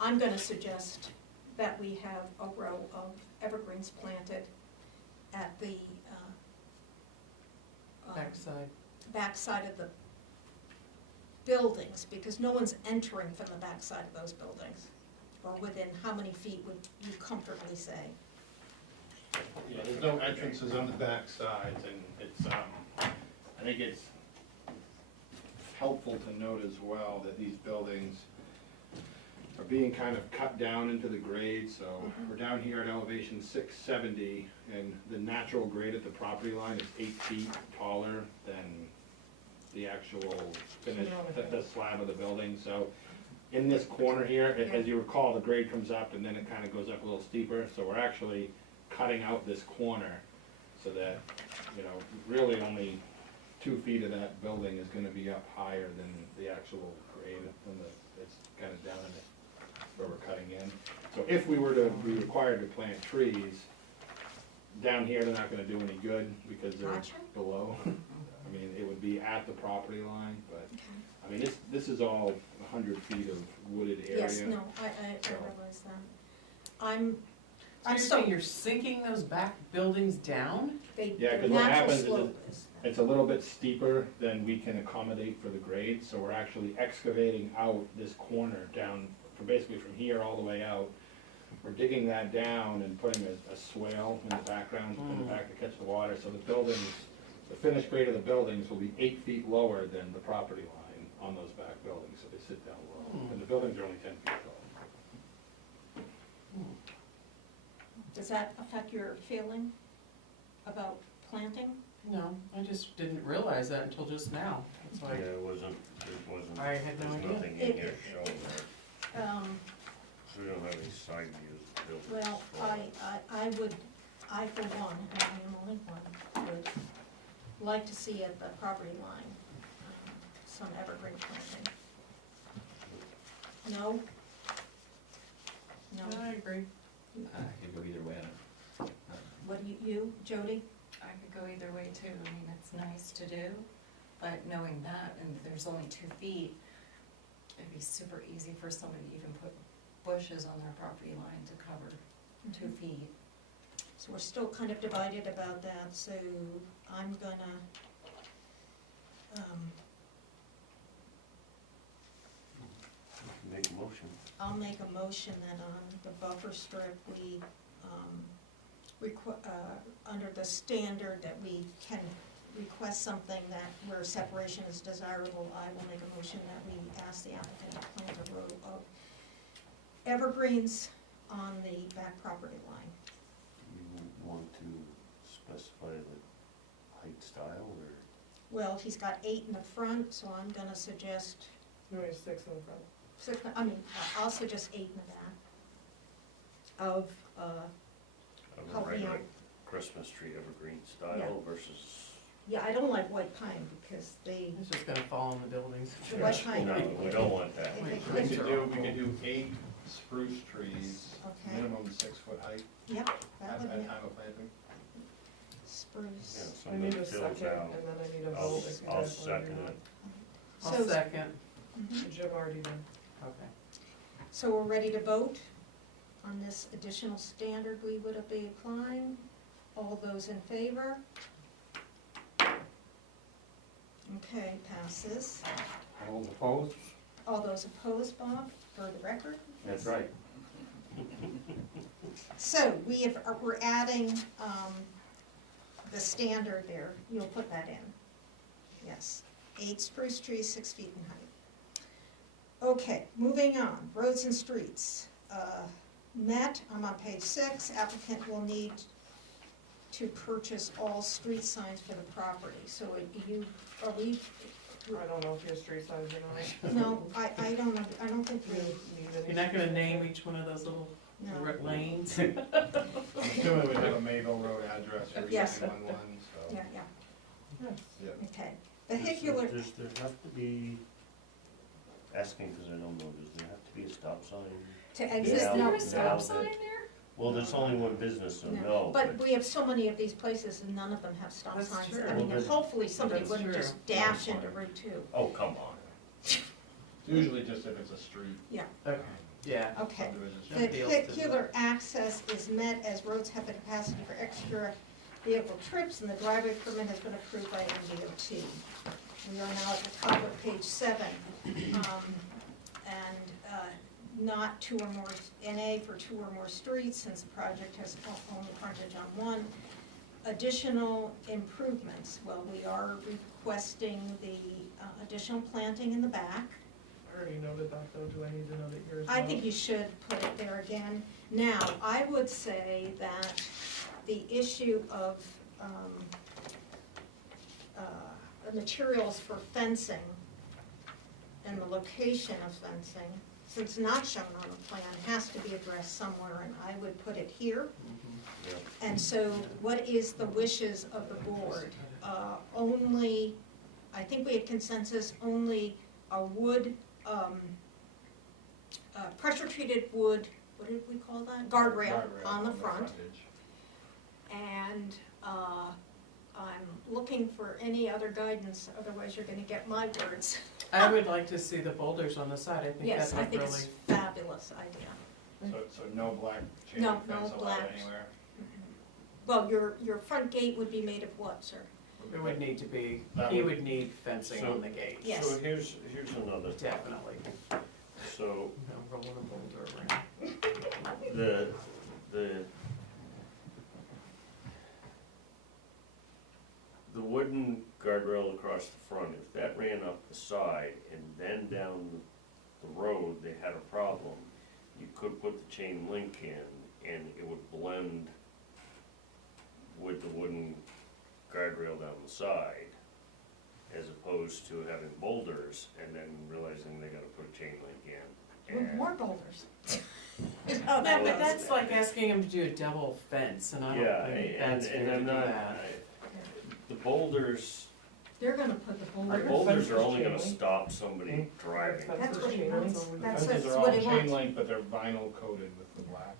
I'm gonna suggest that we have a row of evergreens planted at the backside of the buildings, because no one's entering from the backside of those buildings. Or within how many feet would you comfortably say? Yeah, there's no entrances on the back sides, and it's, I think it's helpful to note as well that these buildings are being kind of cut down into the grade, so we're down here at elevation 670, and the natural grade at the property line is 8 feet taller than the actual finish, the slab of the building, so in this corner here, as you recall, the grade comes up and then it kind of goes up a little steeper, so we're actually cutting out this corner so that, you know, really only 2 feet of that building is gonna be up higher than the actual grade, and it's kind of down in it where we're cutting in. So if we were to be required to plant trees, down here, they're not gonna do any good because they're Gotcha. below. I mean, it would be at the property line, but, I mean, this is all 100 feet of wooded area. Yes, no, I realize that. I'm So you're saying you're sinking those back buildings down? Yeah, the 'cause what natural happens is slope is. It's a little bit steeper than we can accommodate for the grade, so we're actually excavating out this corner down, basically from here all the way out. We're digging that down and putting a swale in the background, in the back to catch the water, so the buildings, the finished grade of the buildings will be 8 feet lower than the property line on those back buildings, so they sit down low. And the buildings are only 10 feet tall. Does that affect your feeling about planting? No, I just didn't realize that until just now. That's why, it wasn't, I had no there's idea. nothing in here showing that, so we don't have any side views of buildings. Well, I would, I for one, and I am only one, would like to see at the property line, some evergreen planting. No? No? I agree. I could go either way on it. What do you, Jody? I could go either way too, I mean, it's nice to do, but knowing that, and there's only 2 feet, it'd be super easy for somebody to even put bushes on their property line to cover 2 feet. So we're still kind of divided about that, so I'm gonna, Make a motion. I'll make a motion that on the buffer strip, we, under the standard that we can request something that where separation is desirable, I will make a motion that we ask the applicant to plant a row of evergreens on the back property line. You want to specify the height style, or? Well, he's got 8 in the front, so I'm gonna suggest Maybe 6 in the front. 6, I'll suggest 8 in the back of, Of Help a me regular out. Christmas tree evergreen style Yeah. versus, yeah, I don't like white pine because they, It's just gonna fall in the buildings. the white pine. no, we don't want that. It- We it- could do 8 spruce trees, Okay. minimum 6 foot height Yeah, at that would be time of planting. Yeah, spruce. I need somebody a fills second, out. and then I need a I'll, vote if you I'll guys wanna do second that. it. I'll So- second. Mhm. Jim already did. Okay. So we're ready to vote on this additional standard we would be applying? All those in favor? Okay, passes. All opposed? All those opposed, Bob, for the record? That's right. So we're adding, the standard there, you'll put that in. Yes, 8 spruce trees, 6 feet in height. Okay, moving on, roads and streets. Met, I'm on page 6, applicant will need to purchase all street signs for the property. So are we, I don't know if your street signs are not. no, I don't know, I don't think You we, need any You're not gonna street name signs. each one of those little no. lanes? I'm assuming we have a Mayville Road address for Yes. 911, so. Yeah, Yes. Yeah. okay. Vehicular, Does there have to be, asking because I don't know, does there have to be a stop sign? to Is exit, Is Yeah. no, there a Now stop that- sign there? Well, there's only one business, so no. no. But we have so many of these places and none of them have stop That's signs. true. I mean, Well, then- hopefully somebody That's wouldn't true. just dash That's into fine. Route 2. Oh, come on. It's usually just if it's a street. Okay, yeah. Okay. Subdivision street. Deals to Vehicular access is met as roads have the capacity for extra vehicle trips and the driveway permit has been approved by MDOT. We are now at the top of page 7. Not 2 or more, NA for 2 or more streets, since the project has only frontage on 1. Additional improvements, well, we are requesting the additional planting in the back. I already noted that though, do I need to note it here as well? I think you should put it there again. Now, I would say that the issue of the materials for fencing and the location of fencing, since not shown on the plan, has to be addressed somewhere, and I would put it here. And so, what is the wishes of the board? Only, I think we had consensus, only a wood, pressure-treated wood, what did we call that? Guardrail on the front. frontage. And I'm looking for any other guidance, otherwise you're gonna get my words. I would like to see the boulders on the side, I think Yes, that I would think really, it's a fabulous idea. So no black chain No, link no fence allowed black. anywhere? Well, your front gate would be made of what, sir? it would need to be, That he would- would need fencing So- on the gate. Yes. So here's another, Definitely. so No rolling a boulder around. the wooden guardrail across the front, if that ran up the side and then down the road, they had a problem, you could put the chain link in and it would blend with the wooden guardrail down the side, as opposed to having boulders and then realizing they gotta put a chain link in. With And- more boulders. Yeah, but that's like asking him to do a double fence, and I Yeah, don't think and, that's fair and to I'm do not, that. the boulders, They're gonna put the the boulders. boulders are fences only gonna chain link? stop somebody driving. That's what he Chain wants, link? that's Fences are what all he chain wants. link, but they're vinyl coated with the black.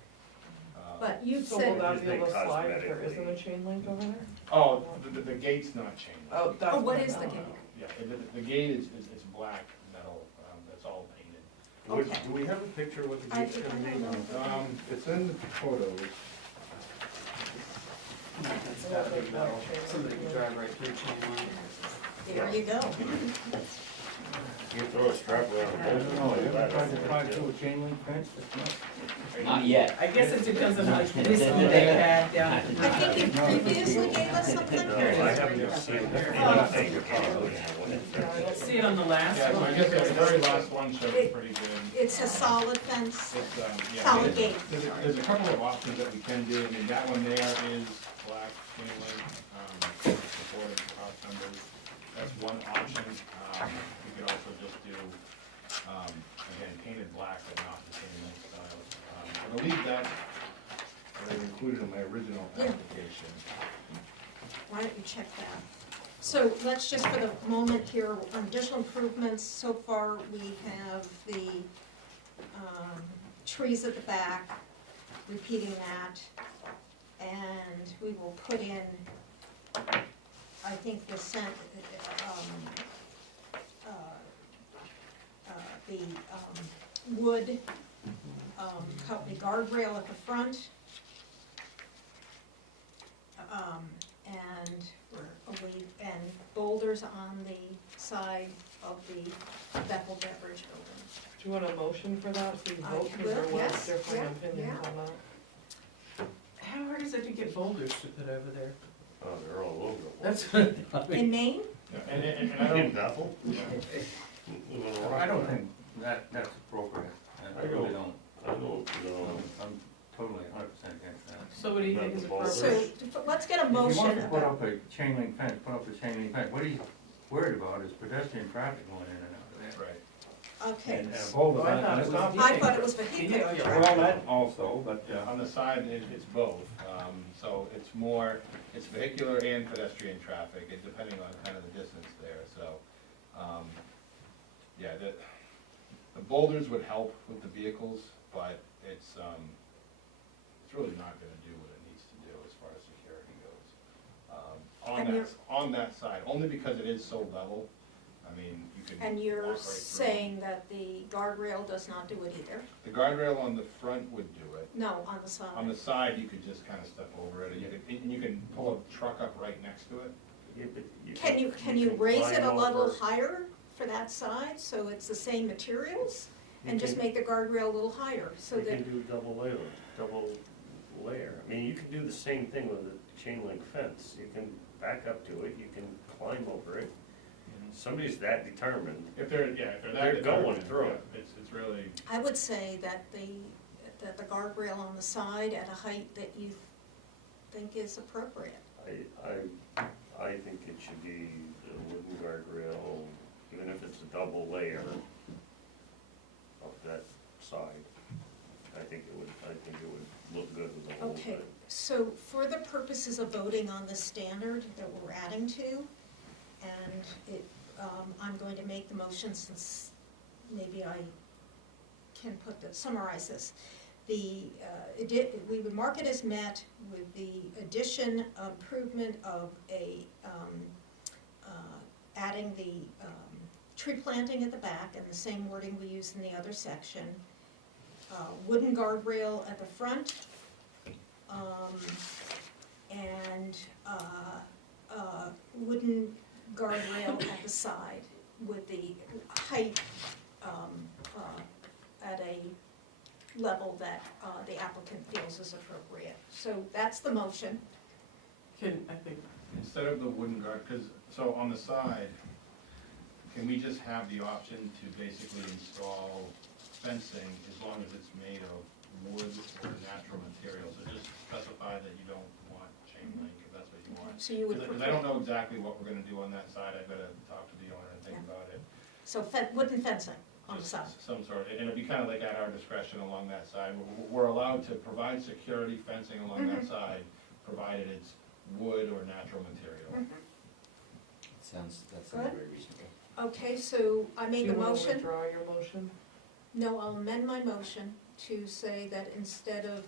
But you So will said, that be able to Just slide if there cosmetically. isn't a chain link over there? Oh, the gate's not chain link. Oh, that's. oh, what I is the thought. gate? Yeah, the gate is black metal, that's all painted. Okay. Do we have a picture of what the I gate's think- gonna I be? don't know. It's in the photos. That's gotta be metal, somebody could drive right through chain link. There you go. You throw a strap around I a don't know, boulder. you ever tried to fly through a chain link fence? It's not. Not yet. I guess it depends on how much wisdom they had down at the I think you previously gave us something. No, Here it I is. haven't seen it. See it on the last Yeah, so I one? guess the very last one showed It- pretty good. It's a solid fence, It's, yeah, solid there's- gate. There's a couple of options that we can do, I mean, that one there is black chain link, supported cross members, that's one option. We could also just do, again, painted black, but not the chain link style. I believe that I included in my original Yeah. application. Why don't you check that? So let's just for the moment here, on additional improvements, so far we have the trees at the back, repeating that. And we will put in, I think the wood, the guardrail at the front. And we're and boulders boulders on the side of the Bethel Beverage Building. Do you want a motion for that, so you I vote, because there will, was yes, different yeah, opinions yeah. on that? How hard is it to get boulders to put over there? Oh, they're all over the place. That's what I mean. In Maine? And I In don't, Bethel? I don't think that's appropriate, I really don't. I don't know. I'm totally 100% against that. So what do you think is Not the appropriate? So, let's get a If you motion want to put about, up a chain link fence, put up a chain link fence. What he's worried about is pedestrian traffic going in and out of there. right. okay. And a boulder, Well, I thought and it it was- was- I thought it was Yeah, vehicular yeah. traffic. well, that also, but, Yeah, on the side, it's both, so it's more, it's vehicular and pedestrian traffic, depending on kind of the distance there, so, yeah, the boulders would help with the vehicles, but it's really not gonna do what it needs to do as far as security goes. And you're- On that side, only because it is so level, I mean, you could And walk you're right through it. saying that the guardrail does not do it either? The guardrail on the front would do it. No, on the side. On the side, you could just kind of step over it, and you can pull a truck up right next to it. Yeah, but Can you raise it a climb level over. higher for that side, so it's the same materials? You And just can- make the guardrail a little higher, so You that, can do double layer. I mean, you can do the same thing with a chain link fence. You can back up to it, you can climb over it. Somebody's that determined. If they're that They're going determined, through yeah, it. it's really, I would say that the guardrail on the side at a height that you think is appropriate. I think it should be a wooden guardrail, even if it's a double layer up that side. I think it would look good with the whole Okay, thing. so for the purposes of voting on the standard that we're adding to, and I'm going to make the motion since maybe I can summarize this. We would mark it as met with the addition, improvement of adding the tree planting at the back and the same wording we used in the other section. Wooden guardrail at the front, and wooden guardrail at the side with the height at a level that the applicant feels is appropriate. So that's the motion. I think, instead of the wooden guard, so on the side, can we just have the option to basically install fencing as long as it's made of wood or natural materials? So just specify that you don't want chain link, if that's what you want. So you would Because I don't know exactly what we're gonna do on that side, I better talk to the owner and think Yeah. about it. So wooden fencing on the Just side. some sort, and it'd be kind of like at our discretion along that side. We're allowed to provide security fencing along that side, provided it's wood or natural material. That sounds Good. very reasonable. Okay, so I Do made you the wanna motion. withdraw your motion? No, I'll amend my motion to say that instead of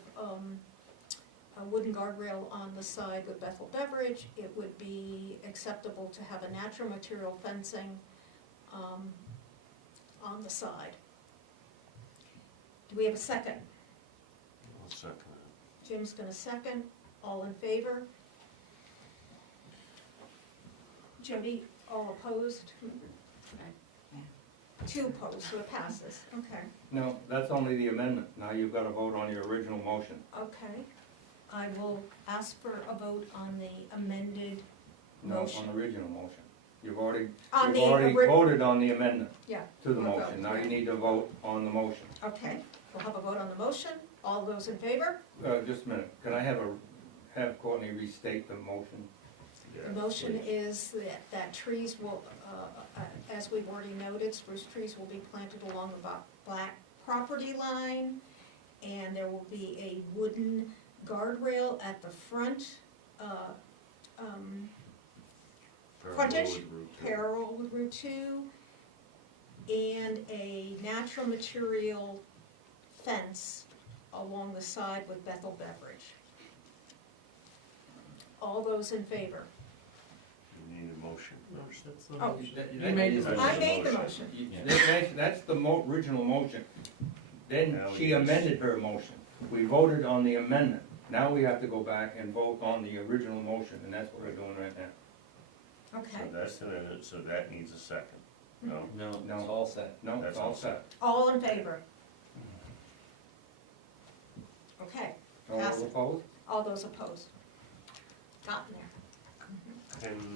a wooden guardrail on the side with Bethel Beverage, it would be acceptable to have a natural material fencing on the side. Do we have a second? I'll second it. Jim's gonna second. All in favor? Jody, all opposed? Two opposed, so it passes. Okay. no, that's only the amendment. Now you've got to vote on your original motion. Okay, I will ask for a vote on the amended No, motion. on the original motion. You've already On the voted on the amendment Yeah, to the we'll motion. vote, Now yeah. you need to vote on the motion. okay, we'll have a vote on the motion. All those in favor? Just a minute, can I have Courtney restate the motion? The motion is that trees will, as we've already noted, spruce trees will be planted along the black property line, and there will be a wooden guardrail at the front, frontage, parallel with Route 2, and a natural material fence along the side with Bethel Beverage. All those in favor? You need a motion no, first. that's the Oh. motion. You made the That's motion. I made the motion. motion. That's the original motion. Then Now she you- amended her motion. We voted on the amendment. Now we have to go back and vote on the original motion, and that's what we're doing right now. Okay, So that's an edit, so that needs a second. No? No, No. it's all set. No, it's That's all all set. all in favor? Okay, All Pass those it. opposed? all those opposed? Gotten there. And,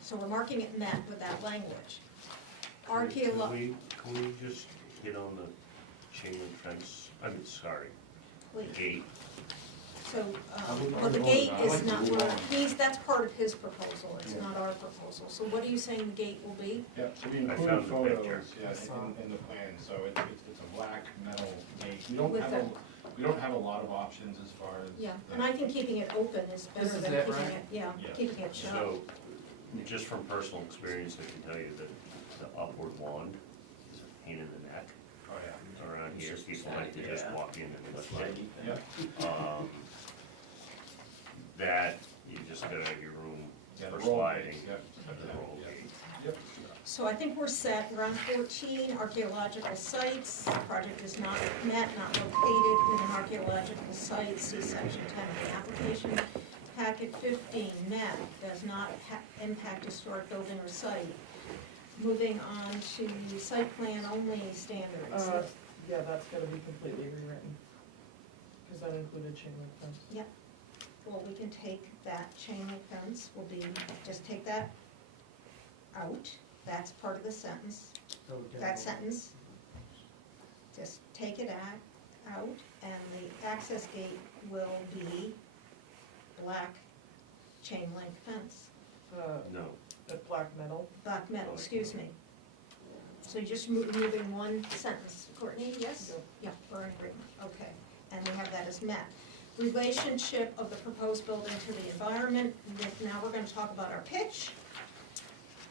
So we're marking it met with that language. can Archeolo, we just hit on the chain link fence, sorry, please. gate? So, Are we- well, are the we gate voting? I'd is like to not, move where on. that's part of his proposal, it's Yeah. not our proposal. So what are you saying the gate will be? Yeah, so we I included found the picture. photos, yeah, in the plan, so it's a black metal gate. We don't With have we don't have a lot of options as far as. Yeah, the- and I think keeping it open is better This is than it, keeping right? it, yeah, Yeah. keeping it shut. So, just from personal experience, I can tell you that the upward wand is a pain in the neck Oh, yeah. around It's here. just People like to just yeah. walk in and It's look like, shaggy. Yeah. that, you just gotta have your room Yeah, the for roll sliding. gates, yep, just have The that, roll yeah. gate. Yep. So I think we're set. We're on 14, archaeological sites. Project is not met, not located within archaeological sites. See section 10 of the application. Packet 15, met, does not impact historic building or site. Moving on to site plan only standards. Yeah, that's gonna be completely rewritten, cause that included chain link fence. Well, we can take that chain link fence, just take that out. That's part of the sentence. That sentence, just take it out, and the access gate will be black chain link fence, No, The black metal. black metal, excuse me. So you're just moving one sentence, Courtney, yes? Yep. Yeah, we're in agreement, okay, and we have that as met. Relationship of the proposed building to the environment. Now we're gonna talk about our pitch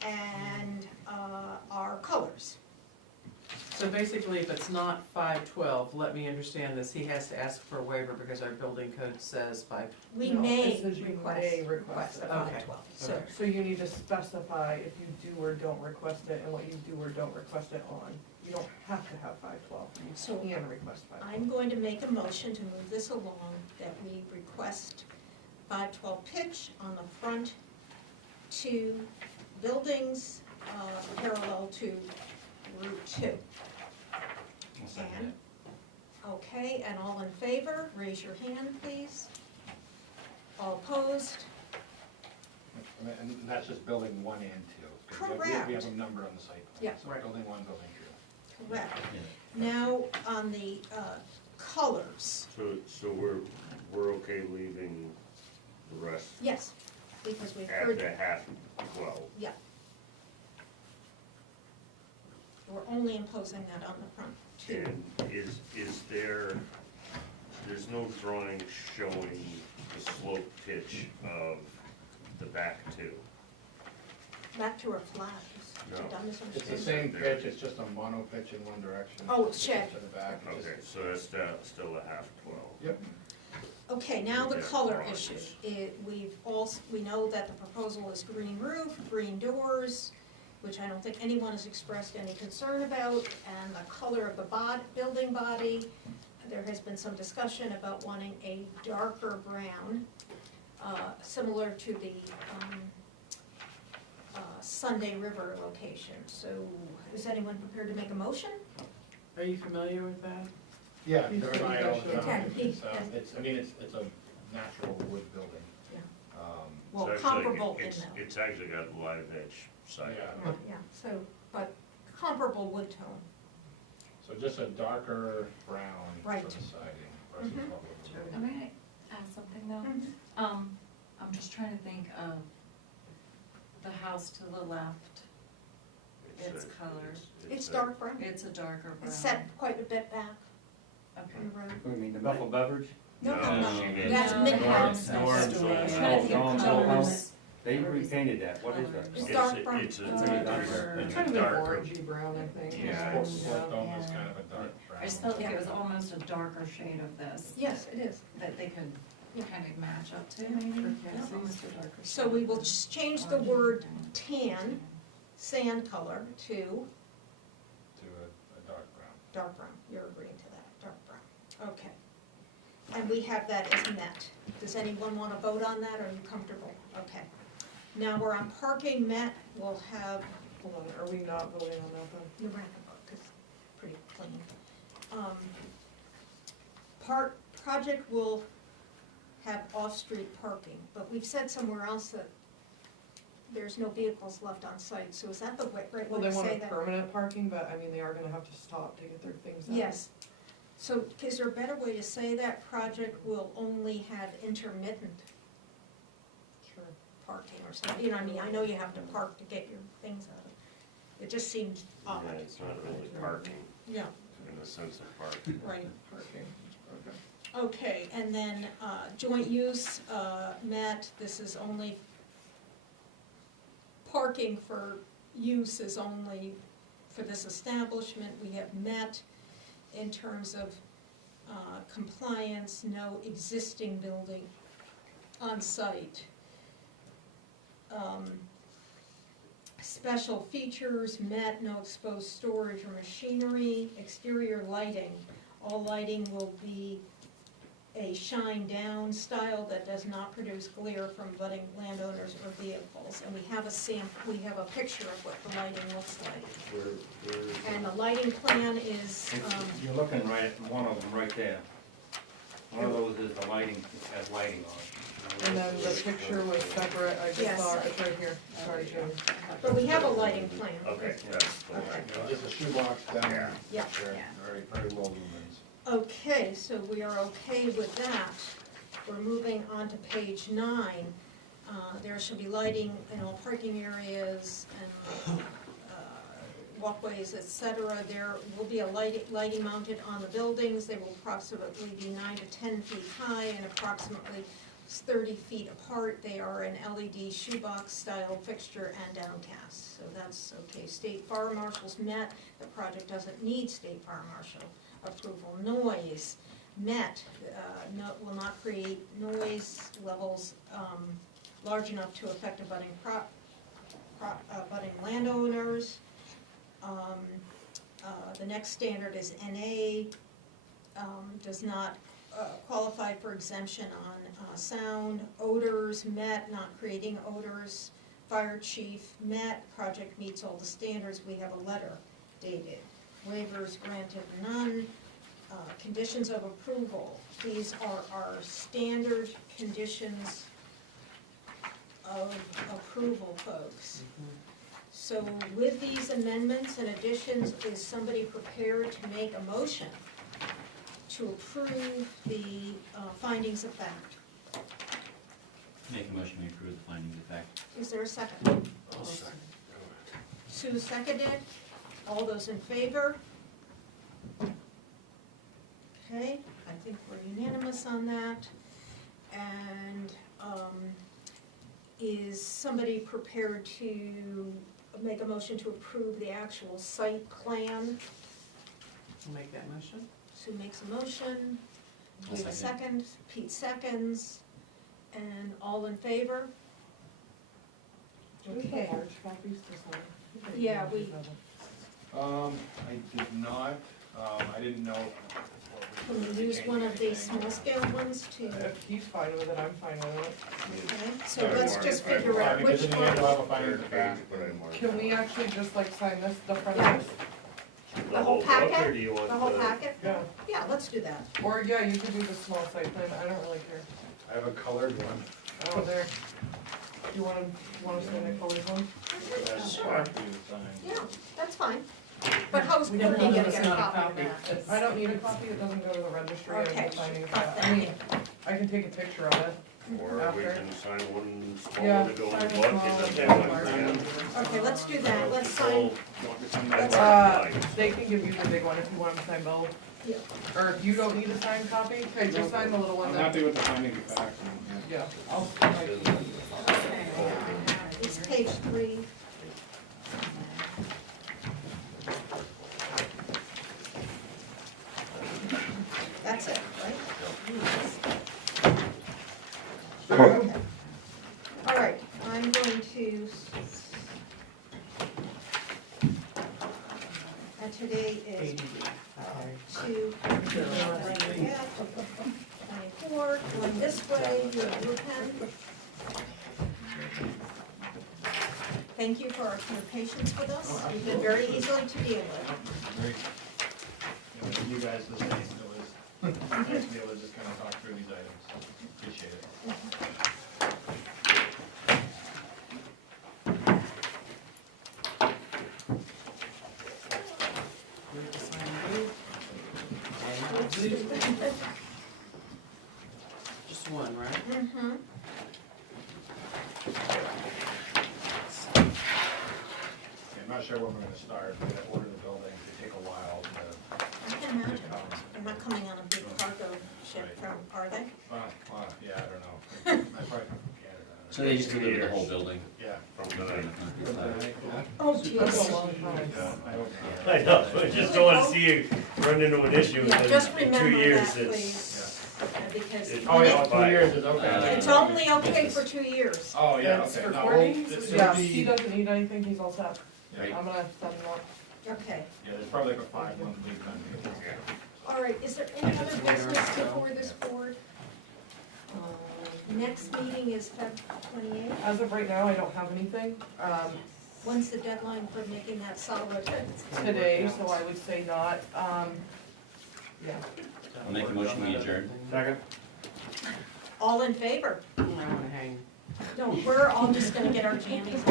and our colors. So basically, if it's not 512, let me understand this, he has to ask for a waiver because our building code says 5. We No, may it says you may request a it. 512, so, Okay. So you need to specify if you do or don't request it and what you do or don't request it on. You don't have to have 512, So you can request 512. I'm going to make a motion to move this along, that we request 512 pitch on the front to buildings parallel to Route 2. I'll second And, it. okay, and all in favor, raise your hand, please. All opposed? And that's just building 1 and 2. 'cause we have Correct. a number on the site plan. Yeah. So Right. building 1, building 2. Correct. Yeah. Now, on the colors, so we're okay leaving the rest yes, because we've at heard, the half 12. yeah. We're only imposing that on the front too. And there's no drawing showing the slope pitch of the back two. Back to our flags. No. Did I It's the misunderstand? same pitch, it's just a mono pitch in one direction. Oh, it's shed. To the back. It's Okay, just- so that's still a half 12. Yep. Okay, now the Yeah, color orange. issue. We know that the proposal is green roof, green doors, which I don't think anyone has expressed any concern about, and the color of the building body. There has been some discussion about wanting a darker brown, similar to the Sunday River location. So is anyone prepared to make a motion? Are you familiar with that? Yeah, He's Jared and I pretty own good. it. Okay. It's a natural wood building. Yeah. It's Well, actually- comparable in it's- though. It's actually got live edge siding. Yeah. Yeah, so, but comparable wood tone. So just a darker brown for Right. the siding versus Mhm. what we're. May I ask something though? I'm just trying to think of the house to the left. Its color. It's dark brown. It's a darker brown. It's set quite a bit back Okay. from the road. What do you mean, the Buffalo beverage? No, No, no, no, no. that's No, mid-house. Norm's I'm old trying to think Norm's of old colors. house. They repainted that, what is that? It's dark brown. It's a It's darker. darker. it's a Kind of an darker- orangey brown, I think. Yeah, it's- What dome is kind of a dark brown. I just felt like it was almost a darker shade of this. Yes, it is. That they could Yeah. kind of match up to maybe. Okay. Yeah, almost a darker So shade. we will just change the word tan, sand color, to To a dark brown. dark brown. You're agreeing to that, dark brown. Okay. And we have that as met. Does anyone want to vote on that, or are you comfortable? Okay. Now we're on parking. Matt will have, Hold on, are we not voting on that then? the roundabout, because pretty clean. Project will have off-street parking, but we've said somewhere else that there's no vehicles left on site, so is that the right Well, way they to say want that? permanent parking, but I mean, they are gonna have to stop to get their things out. Yes. So is there a better way to say that? Project will only have intermittent Sure. parking or something, you know what I mean? I know you have to park to get your things out of it. It just seems odd. Yeah, it's not really parking, Yeah, in the sense of parking. right. Parking, okay. Okay, and then, joint use, Matt, this is only, parking for use is only for this establishment. We have met in terms of, compliance, no existing building on site. Special features, met, no exposed storage or machinery. Exterior lighting, all lighting will be a shine down style that does not produce glare from budding landowners or vehicles. And we have a picture of what the lighting looks like. And the lighting plan is, You're looking right at one of them right there. One of those is the lighting, it has lighting on it. And then the picture was separate, I just Yes. saw it, it's right here, sorry, Jamie. but we have a lighting plan. Okay, that's the Okay. one. Just a shoebox down there. Yeah. Very, very low lumens. Okay, so we are okay with that. We're moving on to page 9. There shall be lighting in all parking areas and walkways, et cetera. There will be a lighting mounted on the buildings. They will approximately be 9 to 10 feet high and approximately 30 feet apart. They are an LED shoebox style fixture and downcast, so that's okay. State fire marshals met. The project doesn't need state fire marshal approval. Noise met, will not create noise levels large enough to affect abutting abutting landowners. The next standard is NA, does not qualify for exemption on sound. Odors met, not creating odors. Fire chief met, project meets all the standards. We have a letter dated. Waivers granted, none. Conditions of approval, these are our standard conditions of approval, folks. So with these amendments and additions, is somebody prepared to make a motion to approve the findings of fact? Make a motion to approve the findings of fact. Is there a second? I'll second. Sue seconded. All those in favor? Okay, I think we're unanimous on that. And is somebody prepared to make a motion to approve the actual site plan? I'll make that motion. Sue makes a motion. I'll We have a second. second. Pete seconds. And all in favor? Do we Okay. have large copies to sign? Yeah, we- I did not, I didn't know. Can we use one of these small scale ones to, okay, If he's fine with it, I'm fine with it. so let's just figure out Because which in the end, one. I'll have a finding of Third page, fact. but I marked Can we it. actually just like sign this, the front Yeah. of this? The whole book, packet? or do you want The whole packet? Yeah, Yeah, let's do that. or yeah, you can do the small site plan, I don't really care. I have a colored one. Oh, there. You wanna sign the colored one? Sure. Yeah, that's fine. But how's We Courtney don't gonna have get a a copy of that? I don't need a copy, it doesn't go to the registry, I'm Okay. just signing that. I mean, I can take a picture of it. Or we After. can sign one small Yeah, one to go in sign the a book small and one. then one. Okay, let's do that. Let's sign, They can give you the big one if you want to sign both. yeah. Or if you don't need a signed copy, okay, just sign the little one I'm then. happy with the finding of fact. Yeah, I'll sign my key. It's page 3. That's it, right? Okay. All right, I'm going to, and today is 2/24, going this way, you have your pen. thank you for your patience with us. You've been very easily to deal with. Great. With you guys this night, it was nice to be able to just kind of talk through these items. Appreciate it. Just one, right? Mm-hmm. I'm not sure when we're gonna start, we're gonna order the building, it take a while to, I can imagine. They're not coming on a big cargo ship from, are they? yeah, I don't know. I probably come from Canada. So they just deliver the whole building? Yeah. From tonight. Oh, That's a jeez. long time. Yeah, I hope not. I know, I just don't wanna see you run into an issue Yeah, in just 2 remember years, that, it's. please. Because It's Oh, yeah, fine. 2 years is okay. it's only okay for 2 years. Oh, yeah, That's okay. for No, Courtney? well, it'll Yeah, be- he doesn't need anything, he's all set. Yeah, I'm gonna send him up. Okay. yeah, there's probably like a 5-month lead time to get this. All right, is there any other business before this board? Next meeting is Feb. 28th. As of right now, I don't have anything, When's the deadline for making that solid? today, so I would say not, yeah. I'll make a motion, we adjourn. Second? All in favor? I wanna hang. No, we're all just gonna get our jammies.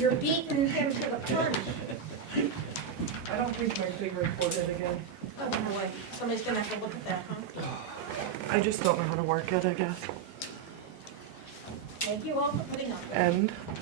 You're beating him to the punch. I don't think my big report it again. Oh, boy, somebody's gonna have to look at that, huh? I just don't know how to work it, I guess. Thank you all for putting up with it. And